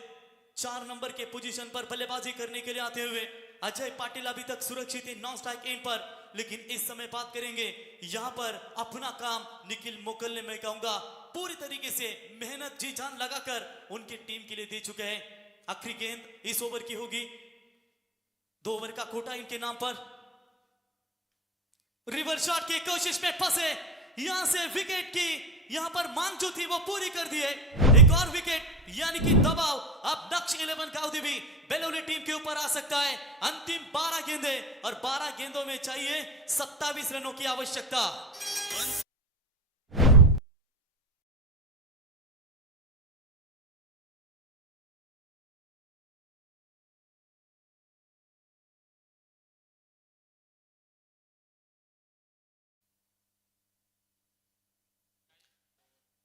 4 नंबर के पोजीशन पर बल्लेबाजी करने के लिए आते हुए अजय पाटिल अभी तक सुरक्षित है नॉन स्ट्राइक एंड पर, लेकिन इस समय बात करेंगे यहां पर अपना काम निखिल मोकल ने, मैं कहूंगा पूरी तरीके से मेहनत जी जान लगाकर उनकी टीम के लिए दे चुके हैं। आखिरी गेंद इस ओवर की होगी, 2 ओवर का कोटा इनके नाम पर। रिवर्स शॉट की कोशिश में फंसे, यहां से विकेट की यहां पर मांग जो थी वो पूरी कर दी है। एक और विकेट, यानी कि दबाव अब नक्श 11 गावदेवी बेलोली टीम के ऊपर आ सकता है। अंतिम 12 गेंदे और 12 गेंदों में चाहिए 27 रनों की आवश्यकता।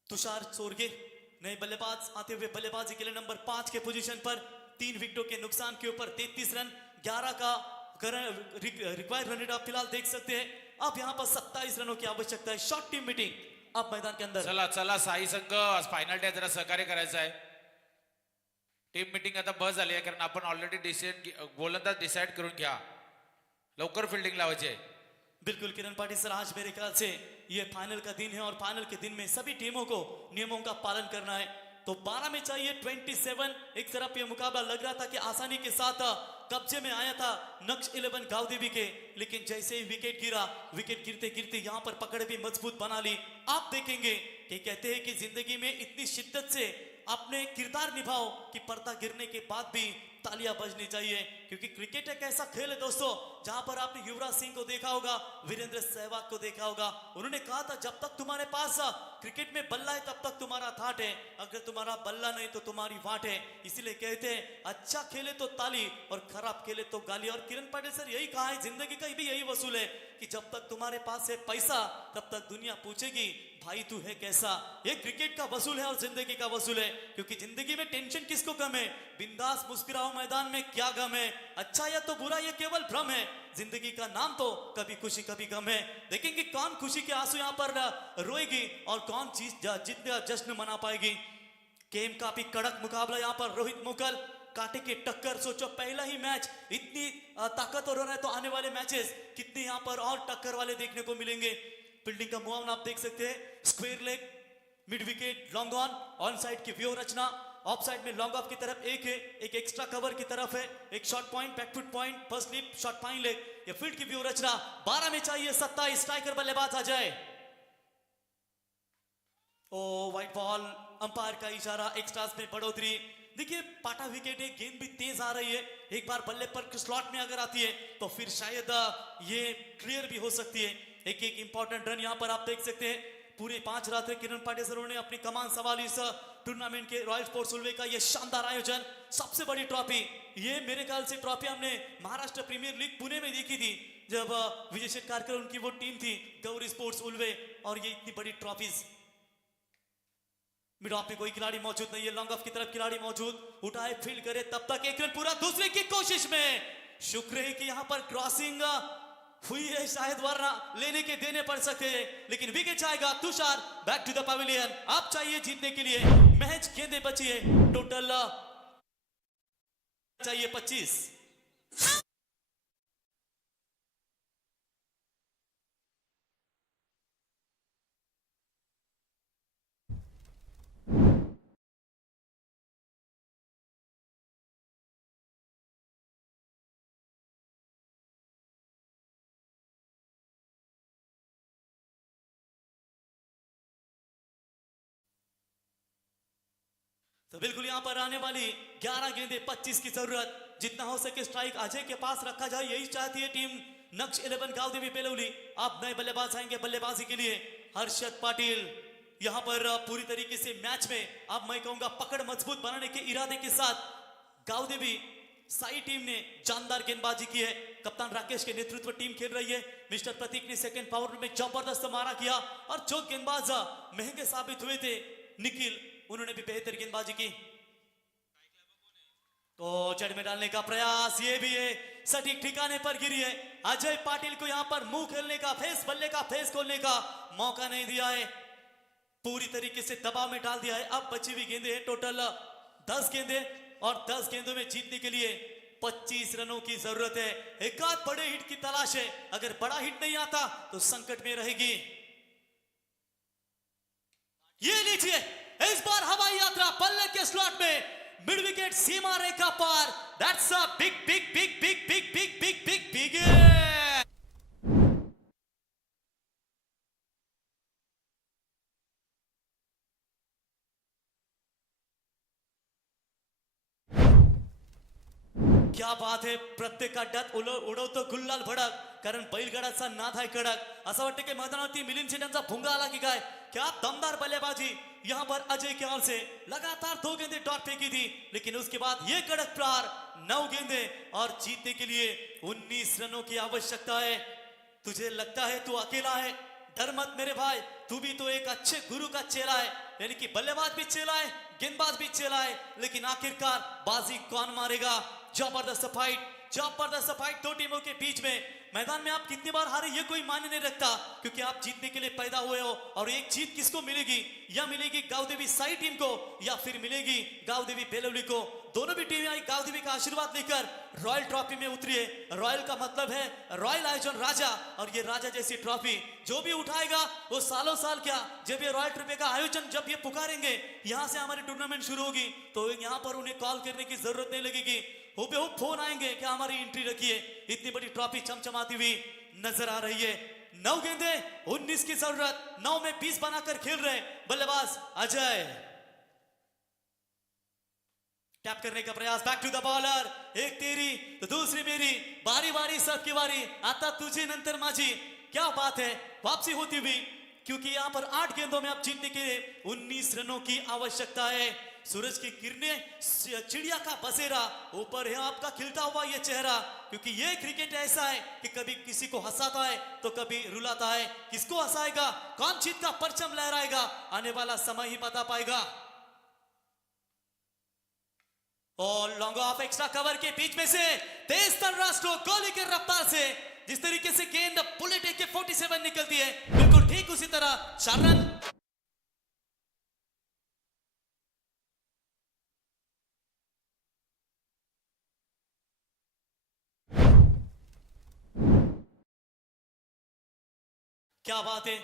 तुषार चोरगे नए बल्लेबाज आते हुए बल्लेबाजी के लिए नंबर 5 के पोजीशन पर, 3 विकेटों के नुकसान के ऊपर 33 रन, 11 का रिक्वायर्ड रन रेट आप फिलहाल देख सकते हैं। अब यहां पर 27 रनों की आवश्यकता है। शॉर्ट टीम मीटिंग अब मैदान के अंदर। चला चला साई संघ आज फायनल डे जरा सहकार्य करायचं आहे। टीम मीटिंग आता बस झाली आहे, कारण आपण ऑलरेडी गोलंदाज डिसाइड करून घ्या, लवकर फिल्डिंग लावायची आहे। बिल्कुल किरण पाटिल सर, आज मेरे ख्याल से ये फाइनल का दिन है और फाइनल के दिन में सभी टीमों को नियमों का पालन करना है। तो 12 में चाहिए 27। एक तरफ ये मुकाबला लग रहा था कि आसानी के साथ कब्जे में आया था नक्श 11 गावदेवी के, लेकिन जैसे ही विकेट गिरा, विकेट गिरते गिरते यहां पर पकड़ भी मजबूत बना ली। आप देखेंगे कि कहते हैं कि जिंदगी में इतनी शिद्दत से अपने किरदार निभाओ कि पर्दा गिरने के बाद भी तालियां बजनी चाहिए, क्योंकि क्रिकेट एक ऐसा खेल है दोस्तों जहां पर आपने युवराज सिंह को देखा होगा, वीरेंद्र सहवाग को देखा होगा। उन्होंने कहा था जब तक तुम्हारे पास क्रिकेट में बल्ला है तब तक तुम्हारा थाट है, अगर तुम्हारा बल्ला नहीं तो तुम्हारी वाट है। इसीलिए कहते हैं अच्छा खेले तो ताली और खराब खेले तो गाली। और किरण पाटिल सर यही कहा है, जिंदगी का भी यही वसूल है कि जब तक तुम्हारे पास है पैसा तब तक दुनिया पूछेगी, भाई तू है कैसा, ये क्रिकेट का वसूल है और जिंदगी का वसूल है, क्योंकि जिंदगी में टेंशन किसको कम है, बिंदास मुस्कुराओ मैदान में क्या गम है, अच्छा या तो बुरा ये केवल भ्रम है, जिंदगी का नाम तो कभी खुशी कभी गम है। देखेंगे कौन खुशी के आंसू यहाँ पर रोएगी और कौन चीज जितना जश्न मना पाएगी। गेम काफी कड़क मुकाबला यहाँ पर, रोहित मुगल कांटे की टक्कर। सोचो पहला ही मैच इतनी ताकतवर हो रहा है तो आने वाले मैचेस कितने यहाँ पर और टक्कर वाले देखने को मिलेंगे। फील्डिंग का मुआवना आप देख सकते हैं, square leg, mid wicket, long on side की व्यू रचना, ऑफ साइड में लॉन्ग ऑफ की तरफ एक है, एक एक्स्ट्रा कवर की तरफ है, एक short point, back foot point, first slip, short fine leg, ये फील्ड की व्यू रचना। 12 में चाहिए 27, स्ट्राइकर बल्लेबाज आ जाए। ओ वाइट बॉल, अंपायर का इशारा, एक्स्ट्रास में बढ़ोतरी। देखिए पाटा विकेट है, गेंद भी तेज आ रही है, एक बार बल्ले पर स्लॉट में अगर आती है तो फिर शायद ये क्लियर भी हो सकती है। एक एक इंपॉर्टेंट रन यहाँ पर आप देख सकते हैं। पूरे 5 रात किरण पांडे सर ने अपनी कमान संभाली इस टूर्नामेंट के रॉयल स्पोर्ट्स उल्वे का ये शानदार आयोजन, सबसे बड़ी ट्रॉफी। ये मेरे ख्याल से ट्रॉफी हमने महाराष्ट्र प्रीमियर लीग पुणे में देखी थी जब विजय शेटकारकर उनकी वो टीम थी गौरी स्पोर्ट्स उल्वे, और ये इतनी बड़ी ट्रॉफीज। मिड ऑफ में कोई खिलाड़ी मौजूद नहीं है, लॉन्ग ऑफ की तरफ खिलाड़ी मौजूद, उठाए फील्ड करे तब तक एक रन पूरा दूसरे की कोशिश में। शुक्र है कि यहां पर क्रॉसिंग हुई है, शायद वरना लेने के देने पड़ सकते हैं, लेकिन विकेट जाएगा। तुषार बैक टू द पवेलियन, अब चाहिए जीतने के लिए। मैच गेंदें बची है, टोटल चाहिए 25। तो बिल्कुल यहां पर आने वाली 11 गेंदें 25 की जरूरत, जितना हो सके स्ट्राइक अजय के पास रखा जाए, यही चाहती है टीम नक्श 11 गावदेवी बेलवली। अब नए बल्लेबाज आएंगे बल्लेबाजी के लिए, हर्षद पाटिल यहां पर पूरी तरीके से मैच में, अब मैं कहूंगा पकड़ मजबूत बनाने के इरादे के साथ गावदेवी साई टीम ने जानदार गेंदबाजी की है। कप्तान राकेश के नेतृत्व टीम खेल रही है। मिस्टर प्रतीक ने सेकंड पावर में जबरदस्त मारा किया, और जो गेंदबाज महंगे साबित हुए थे निखिल, उन्होंने भी बेहतर गेंदबाजी की। तो जड़ में डालने का प्रयास, ये भी है, सटीक ठिकाने पर गिरी है। अजय पाटिल को यहां पर मुंह खेलने का, फेस बल्ले का फेस खोलने का मौका नहीं दिया है, पूरी तरीके से दबाव में डाल दिया है। अब बची हुई गेंदें हैं टोटल 10 गेंदें, और 10 गेंदों में जीतने के लिए 25 रनों की जरूरत है। एक आध बड़े हिट की तलाश है, अगर बड़ा हिट नहीं आता तो संकट में रहेगी। ये लीजिए इस बार हवाई यात्रा बल्ले के स्लॉट में, मिड विकेट सीमा रेखा पार। That's a big big big big big big big big big. क्या बात आहे, प्रत्येक अड्ड्यात उडवतो गुल्लाल भडक, कारण बैलगाडाचा नाद आहे कडक। असं वाटतं की मैदानावरती मिलिंद शेठ यांचा भुंगा आला की काय। क्या दमदार बल्लेबाजी यहां पर अजय के ओर से, लगातार 2 गेंदें डॉट फेंकी थी, लेकिन उसके बाद ये कड़क प्रहार, 9 गेंदें, और जीतने के लिए 19 रनों की आवश्यकता है। तुझे लगता है तू अकेला है, डर मत मेरे भाई, तू भी तो एक अच्छे गुरु का चेला है, यानी कि बल्लेबाज भी चेला है, गेंदबाज भी चेला है, लेकिन आखिरकार बाजी कौन मारेगा। जबरदस्त फाइट 2 टीमों के बीच में। मैदान में आप कितनी बार हारे ये कोई मायने नहीं रखता, क्योंकि आप जीतने के लिए पैदा हुए हो, और एक जीत किसको मिलेगी, या मिलेगी गावदेवी साई टीम को, या फिर मिलेगी गावदेवी बेलवली को। दोनों भी टीमें आई गावदेवी का आशीर्वाद लेकर रॉयल ट्रॉफी में उतरी है। रॉयल का मतलब है रॉयल आयोजन राजा, और ये राजा जैसी ट्रॉफी जो भी उठाएगा वो सालों साल क्या, जब ये रॉयल ट्रॉफी का आयोजन जब ये पुकारेंगे, यहां से हमारी टूर्नामेंट शुरू होगी, तो यहां पर उन्हें कॉल करने की जरूरत नहीं लगेगी, हुबेहूब फोन आएंगे कि हमारी एंट्री रखिए। इतनी बड़ी ट्रॉफी चमचमाती हुई नजर आ रही है। 9 गेंदें 19 की जरूरत, 9 में 20 बनाकर खेल रहे बल्लेबाज अजय। टैप करने का प्रयास, बैक टू द बॉलर, एक तेरी तो दूसरी मेरी, बारी बारी सबकी बारी, आता तुझे नंतर माझी। क्या बात है, वापसी होती हुई, क्योंकि यहां पर 8 गेंदों में अब जीतने के लिए 19 रनों की आवश्यकता है। सूरज की किरणें, चिड़िया का बसेरा, ऊपर है आपका खिलता हुआ ये चेहरा। क्योंकि ये क्रिकेट ऐसा है कि कभी किसी को हंसाता है तो कभी रुलाता है। किसको हंसाएगा, कौन जीत का परचम लहराएगा, आने वाला समय ही बता पाएगा। और लॉन्ग ऑफ एक्स्ट्रा कवर के बीच में से तेज तर्रार स्ट्रोक गोली के रफ्तार से जिस तरीके से गेंद बुलेट AK-47 निकलती है, बिल्कुल ठीक उसी तरह 4 रन। क्या बात आहे,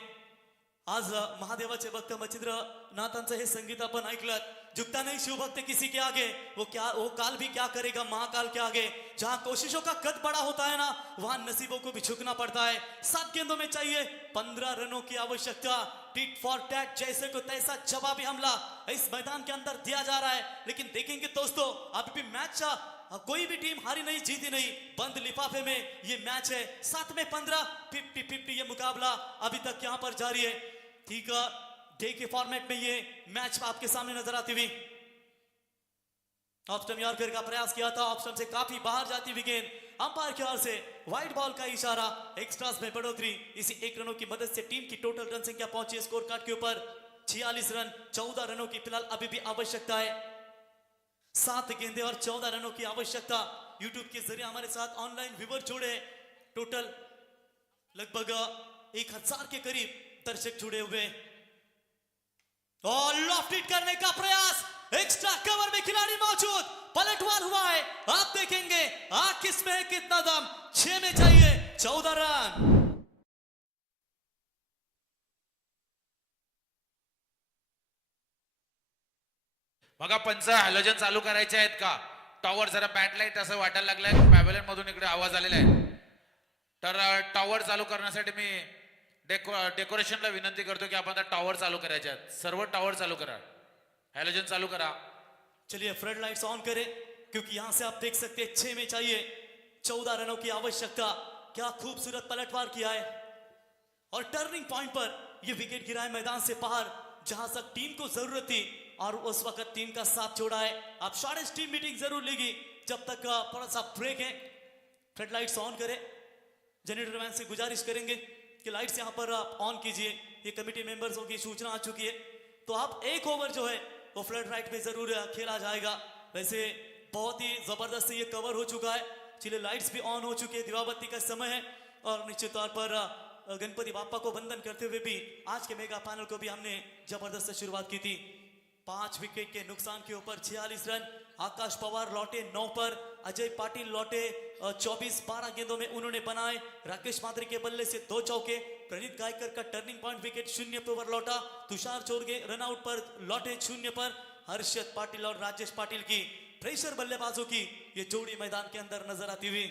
आज महादेवाचे भक्त मच्छिंद्र नाथांचं हे संगीत आपण ऐकलं। झुकता नहीं शिवभक्त किसी के आगे, वो काल भी क्या करेगा महाकाल के आगे। जहां कोशिशों का कद बड़ा होता है ना, वहां नसीबों को भी झुकना पड़ता है। 7 गेंदों में चाहिए 15 रनों की आवश्यकता। टिट फॉर टैट जैसे को तैसा जवाबी हमला इस मैदान के अंदर दिया जा रहा है। लेकिन देखेंगे दोस्तों, अभी भी मैच कोई भी टीम हारी नहीं, जीती नहीं, बंद लिफाफे में ये मैच है। 7 में 15, 50-50 ये मुकाबला अभी तक यहां पर जारी है। ठीक है, डे के फॉर्मेट में ये मैच आपके सामने नजर आती हुई। ऑफ स्टंप यॉर्कर का प्रयास किया था, ऑफ स्टंप से काफी बाहर जाती हुई गेंद, अंपायर की ओर से व्हाइट बॉल का इशारा। एक्स्ट्रास में बढ़ोतरी, इसी 1 रनों की मदद से टीम की टोटल रन संख्या पहुंची स्कोर कार्ड के ऊपर 46 रन। 14 रनों की फिलहाल अभी भी आवश्यकता है। 7 गेंदे और 14 रनों की आवश्यकता। यूट्यूब के जरिए हमारे साथ ऑनलाइन व्यूअर जुड़े, टोटल लगभग 1000 के करीब दर्शक जुड़े हुए। और लॉफ्ट हिट करने का प्रयास, एक्स्ट्रा कवर में खिलाड़ी मौजूद, पलटवार हुआ है। आप देखेंगे आग किसमें है, कितना दम। 6 में चाहिए 14 रन। बघा पंच हॅलोजन चालू करायचे आहेत का? टॉवर जरा बॅट लाईट असं वाटायला लागलंय, पॅव्हलियन मधून इकडे आवाज आलेला आहे। तर टॉवर चालू करण्यासाठी मी डेकोरेशनला विनंती करतो की आपण आता टॉवर चालू करायचे आहेत। सर्व टॉवर चालू करा, हॅलोजन चालू करा। चलिए फ्लड लाइट्स ऑन करें, क्योंकि यहां से आप देख सकते हैं 6 में चाहिए 14 रनों की आवश्यकता। क्या खूबसूरत पलटवार किया है और टर्निंग पॉइंट पर यह विकेट गिरा है मैदान से बाहर, जहां तक टीम को जरूरत थी और उस वक्त टीम का साथ छोड़ा है। आप शॉर्टेस्ट टीम मीटिंग जरूर लेगी जब तक थोड़ा सा ब्रेक है। फ्लड लाइट्स ऑन करें, जनरेटर मैन से गुजारिश करेंगे कि लाइट्स यहां पर आप ऑन कीजिए। ये कमेटी मेंबर्सों की सूचना आ चुकी है, तो आप 1 ओवर जो है वो फ्लड लाइट में जरूर खेला जाएगा। वैसे बहुत ही जबरदस्त ये कवर हो चुका है। चलिए लाइट्स भी ऑन हो चुकी है, दिवाबत्ती का समय है। और निश्चित तौर पर गणपति बापा को वंदन करते हुए भी आज के मेगा फाइनल को भी हमने जबरदस्त शुरुआत की थी। 5 विकेट के नुकसान के ऊपर 46 रन। आकाश पवार लौटे 9 पर, अजय पाटिल लौटे 24, 12 गेंदों में उन्होंने बनाए। राकेश मात्रे के बल्ले से 2 चौके। प्रणीत गायकर का टर्निंग पॉइंट विकेट 0 पर लौटा। तुषार चोरगे रनआउट पर लौटे 0 पर। हर्षद पाटिल और राजेश पाटिल की प्रेशर बल्लेबाजों की ये जोड़ी मैदान के अंदर नजर आती हुई।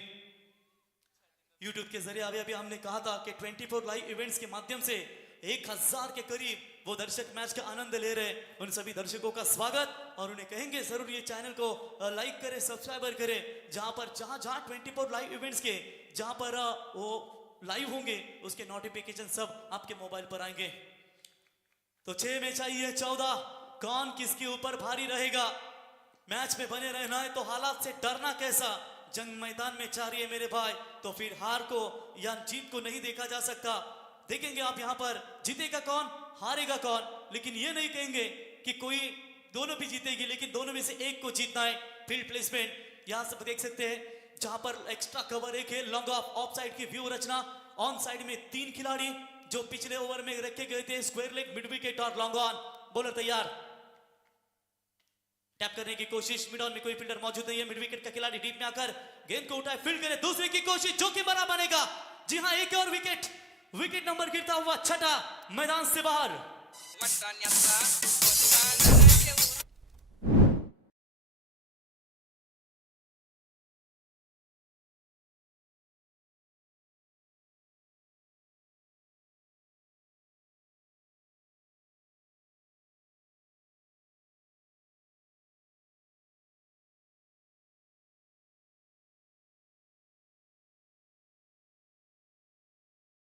यूट्यूब के जरिए अभी हमने कहा था कि 24 लाइव इवेंट्स के माध्यम से 1000 के करीब वो दर्शक मैच का आनंद ले रहे। उन सभी दर्शकों का स्वागत, और उन्हें कहेंगे जरूर ये चैनल को लाइक करें, सब्सक्राइबर करें। जहां 24 लाइव इवेंट्स के जहां पर वो लाइव होंगे उसके नोटिफिकेशन सब आपके मोबाइल पर आएंगे। तो 6 में चाहिए 14। कौन किसके ऊपर भारी रहेगा? मैच में बने रहना है तो हालात से डरना कैसा। जंग मैदान में जारी है मेरे भाई, तो फिर हार को या जीत को नहीं देखा जा सकता। देखेंगे आप यहाँ पर जीतेगा कौन, हारेगा कौन, लेकिन ये नहीं कहेंगे कि कोई दोनों भी जीतेगी, लेकिन दोनों में से एक को जीतना है। फील्ड प्लेसमेंट यहाँ से देख सकते हैं, जहां पर एक्स्ट्रा कवर एक है, लॉन्ग ऑफ साइड की व्यू रचना। ऑन साइड में 3 खिलाड़ी जो पिछले ओवर में रखे गए थे, स्क्वायर लेग, मिड विकेट और लॉन्ग ऑन। बॉलर तैयार, टैप करने की कोशिश। मिड ऑन में कोई फील्डर मौजूद नहीं है। मिड विकेट का खिलाड़ी डीप में आकर गेंद को उठाए, फील्ड करे, दूसरे की कोशिश, जो कि बड़ा बनेगा। जी हां, एक और विकेट। विकेट नंबर गिरता हुआ 6ठा मैदान से बाहर।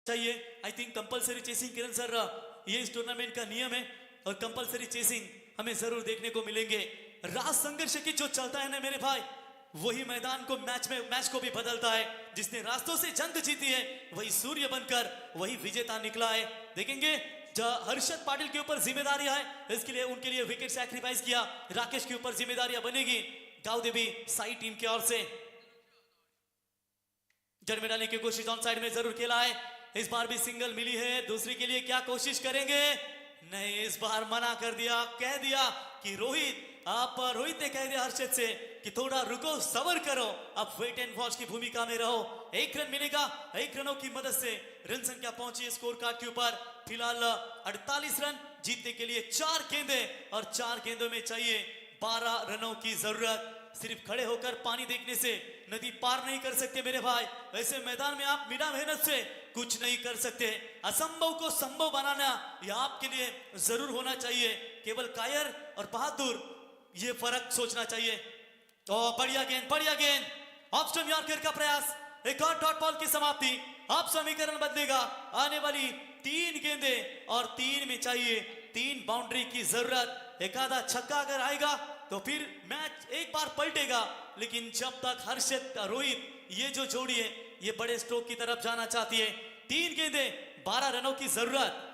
चाहिए I think compulsory chasing, Kiran sir, ये इस टूर्नामेंट का नियम है और कंपलसरी चेसिंग हमें जरूर देखने को मिलेंगे। राज संघर्ष की जो चलता है ना मेरे भाई, वही मैदान को मैच को भी बदलता है। जिसने रास्तों से जंग जीती है वही सूर्य बनकर वही विजेता निकला है। देखेंगे हर्षद पाटिल के ऊपर जिम्मेदारियां है, इसके लिए उनके लिए विकेट सैक्रिफाइस किया। राकेश के ऊपर जिम्मेदारियां बनेगी गावदेवी साई टीम की ओर से। जड़ में डालने की कोशिश ऑन साइड में जरूर खेला है, इस बार भी सिंगल मिली है। दूसरी के लिए क्या कोशिश करेंगे? नहीं, इस बार मना कर दिया, कह दिया कि रोहित ने कह दिया हर्षद से कि थोड़ा रुको, सबर करो, अब वेट एंड वॉच की भूमिका में रहो। 1 रन मिलेगा, 1 रनों की मदद से रन संख्या पहुंची है स्कोर कार्ड के ऊपर फिलहाल 48 रन। जीतने के लिए 4 गेंदे और 4 गेंदों में चाहिए 12 रनों की जरूरत। सिर्फ खड़े होकर पानी देखने से नदी पार नहीं कर सकते मेरे भाई। वैसे मैदान में आप बिना मेहनत से कुछ नहीं कर सकते। असंभव को संभव बनाना यह आपके लिए जरूर होना चाहिए। केवल कायर और बहादुर ये फर्क सोचना चाहिए। तो बढ़िया गेंद ऑफ स्टंप यॉर्कर का प्रयास, एक और डॉट बॉल की समाप्ति। अब समीकरण बदलेगा, आने वाली 3 गेंदे और 3 में चाहिए 3 बाउंड्री की जरूरत। एक आधा छक्का अगर आएगा तो फिर मैच एक बार पलटेगा, लेकिन जब तक हर्षद रोहित ये जो जोड़ी है ये बड़े स्ट्रोक की तरफ जाना चाहती है। 3 गेंदे 12 रनों की जरूरत।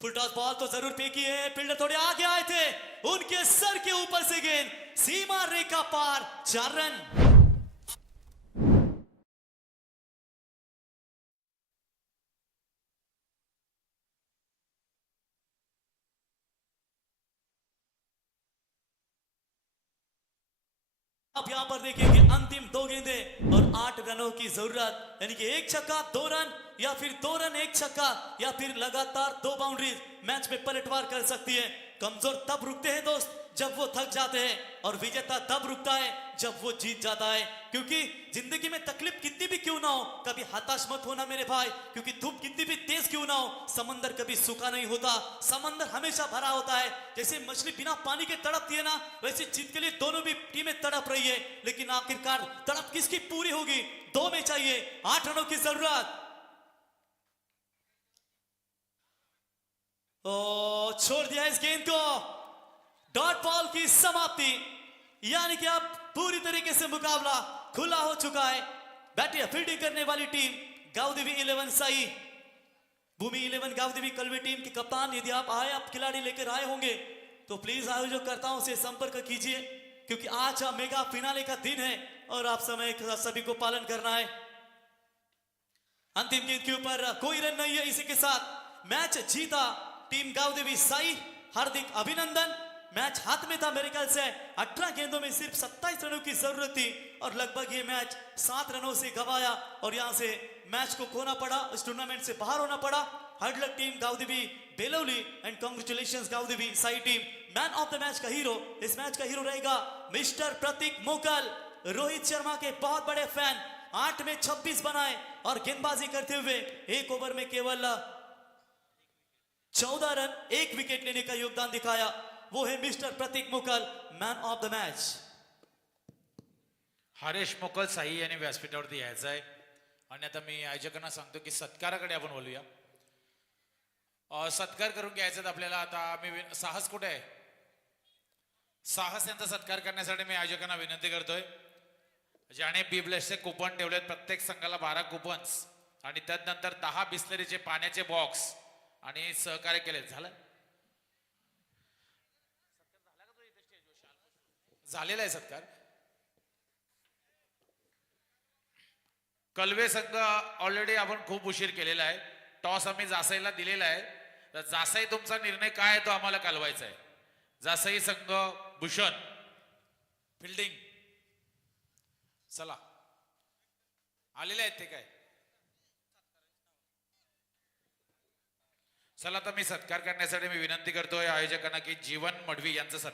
फुल टॉस बॉल तो जरूर फेंकी है, फील्डर थोड़े आगे आए थे, उनके सर के ऊपर से गेंद सीमा रेखा पार, 4 रन। अब यहां पर देखेंगे अंतिम 2 गेंदे और 8 रनों की जरूरत, यानी कि 1 छक्का 2 रन या फिर 2 रन 1 छक्का या फिर लगातार 2 बाउंड्रीज मैच में पलटवार कर सकती है। कमजोर तब रुकते हैं दोस्त जब वो थक जाते हैं, और विजेता तब रुकता है जब वो जीत जाता है। क्योंकि जिंदगी में तकलीफ कितनी भी क्यों ना हो, कभी हताश मत होना मेरे भाई। क्योंकि धूप कितनी भी तेज क्यों ना हो, समंदर कभी सूखा नहीं होता, समंदर हमेशा भरा होता है। जैसे मछली बिना पानी के तड़पती है ना, वैसे जीत के लिए दोनों भी टीमें तड़प रही है, लेकिन आखिरकार तड़प किसकी पूरी होगी? 2 में चाहिए 8 रनों की जरूरत। छोड़ दिया इस गेंद को, डॉट बॉल की समाप्ति, यानी कि अब पूरी तरीके से मुकाबला खुला हो चुका है। बैटिंग फील्डिंग करने वाली टीम गावदेवी 11 साई, भूमि 11 गावदेवी कलवे टीम के कप्तान, यदि आप खिलाड़ी लेकर आए होंगे तो प्लीज आयोजकर्ताओं से संपर्क कीजिए, क्योंकि आज मेगा फिनाले का दिन है और आप समय का सभी को पालन करना है। अंतिम गेंद के ऊपर कोई रन नहीं है, इसी के साथ मैच जीता टीम गावदेवी साई, हार्दिक अभिनंदन। मैच हाथ में था मेरे ख्याल से 18 गेंदों में सिर्फ 27 रनों की जरूरत थी और लगभग ये मैच 7 रनों से गवाया और यहां से मैच को खोना पड़ा, इस टूर्नामेंट से बाहर होना पड़ा। Hard luck team Gavdevi Beloli and congratulations Gavdevi Sai team. Man of the match का हीरो, इस मैच का हीरो रहेगा मिस्टर प्रतीक मोकल, रोहित शर्मा के बहुत बड़े फैन। 8 में 26 बनाए और गेंदबाजी करते हुए 1 ओवर में केवल 14 रन 1 विकेट लेने का योगदान दिखाया, वो है मिस्टर प्रतीक मोकल, man of the match. Haresh मोकल साई यांनी व्यासपीठावरती यायचं आहे आणि आता मी आयोजकांना सांगतो की सत्काराकडे आपण बोलूया। सत्कार करून घ्यायचा आहे आपल्याला। आता मी साहस कुठे आहे? साहस यांचा सत्कार करण्यासाठी मी आयोजकांना विनंती करतोय, ज्याने बी ब्लेसचे कुपन ठेवलेत, प्रत्येक संघाला 12 कुपन्स आणि त्यानंतर 10 बिस्लरीचे पाण्याचे बॉक्स आणि सहकार्य केले। झालेला आहे सत्कार। कलवे संघ ऑलरेडी आपण खूप उशीर केलेला आहे, टॉस आम्ही जासाईला दिलेला आहे, तर जासाई तुमचा निर्णय काय आहे तो आम्हाला कळवायचा आहे। जासाई संघ भूषण फिल्डिंग, चला आलेले आहेत ते काय? चला आता मी सत्कार करण्यासाठी मी विनंती करतोय आयोजकांना की जीवन मडवी यांचा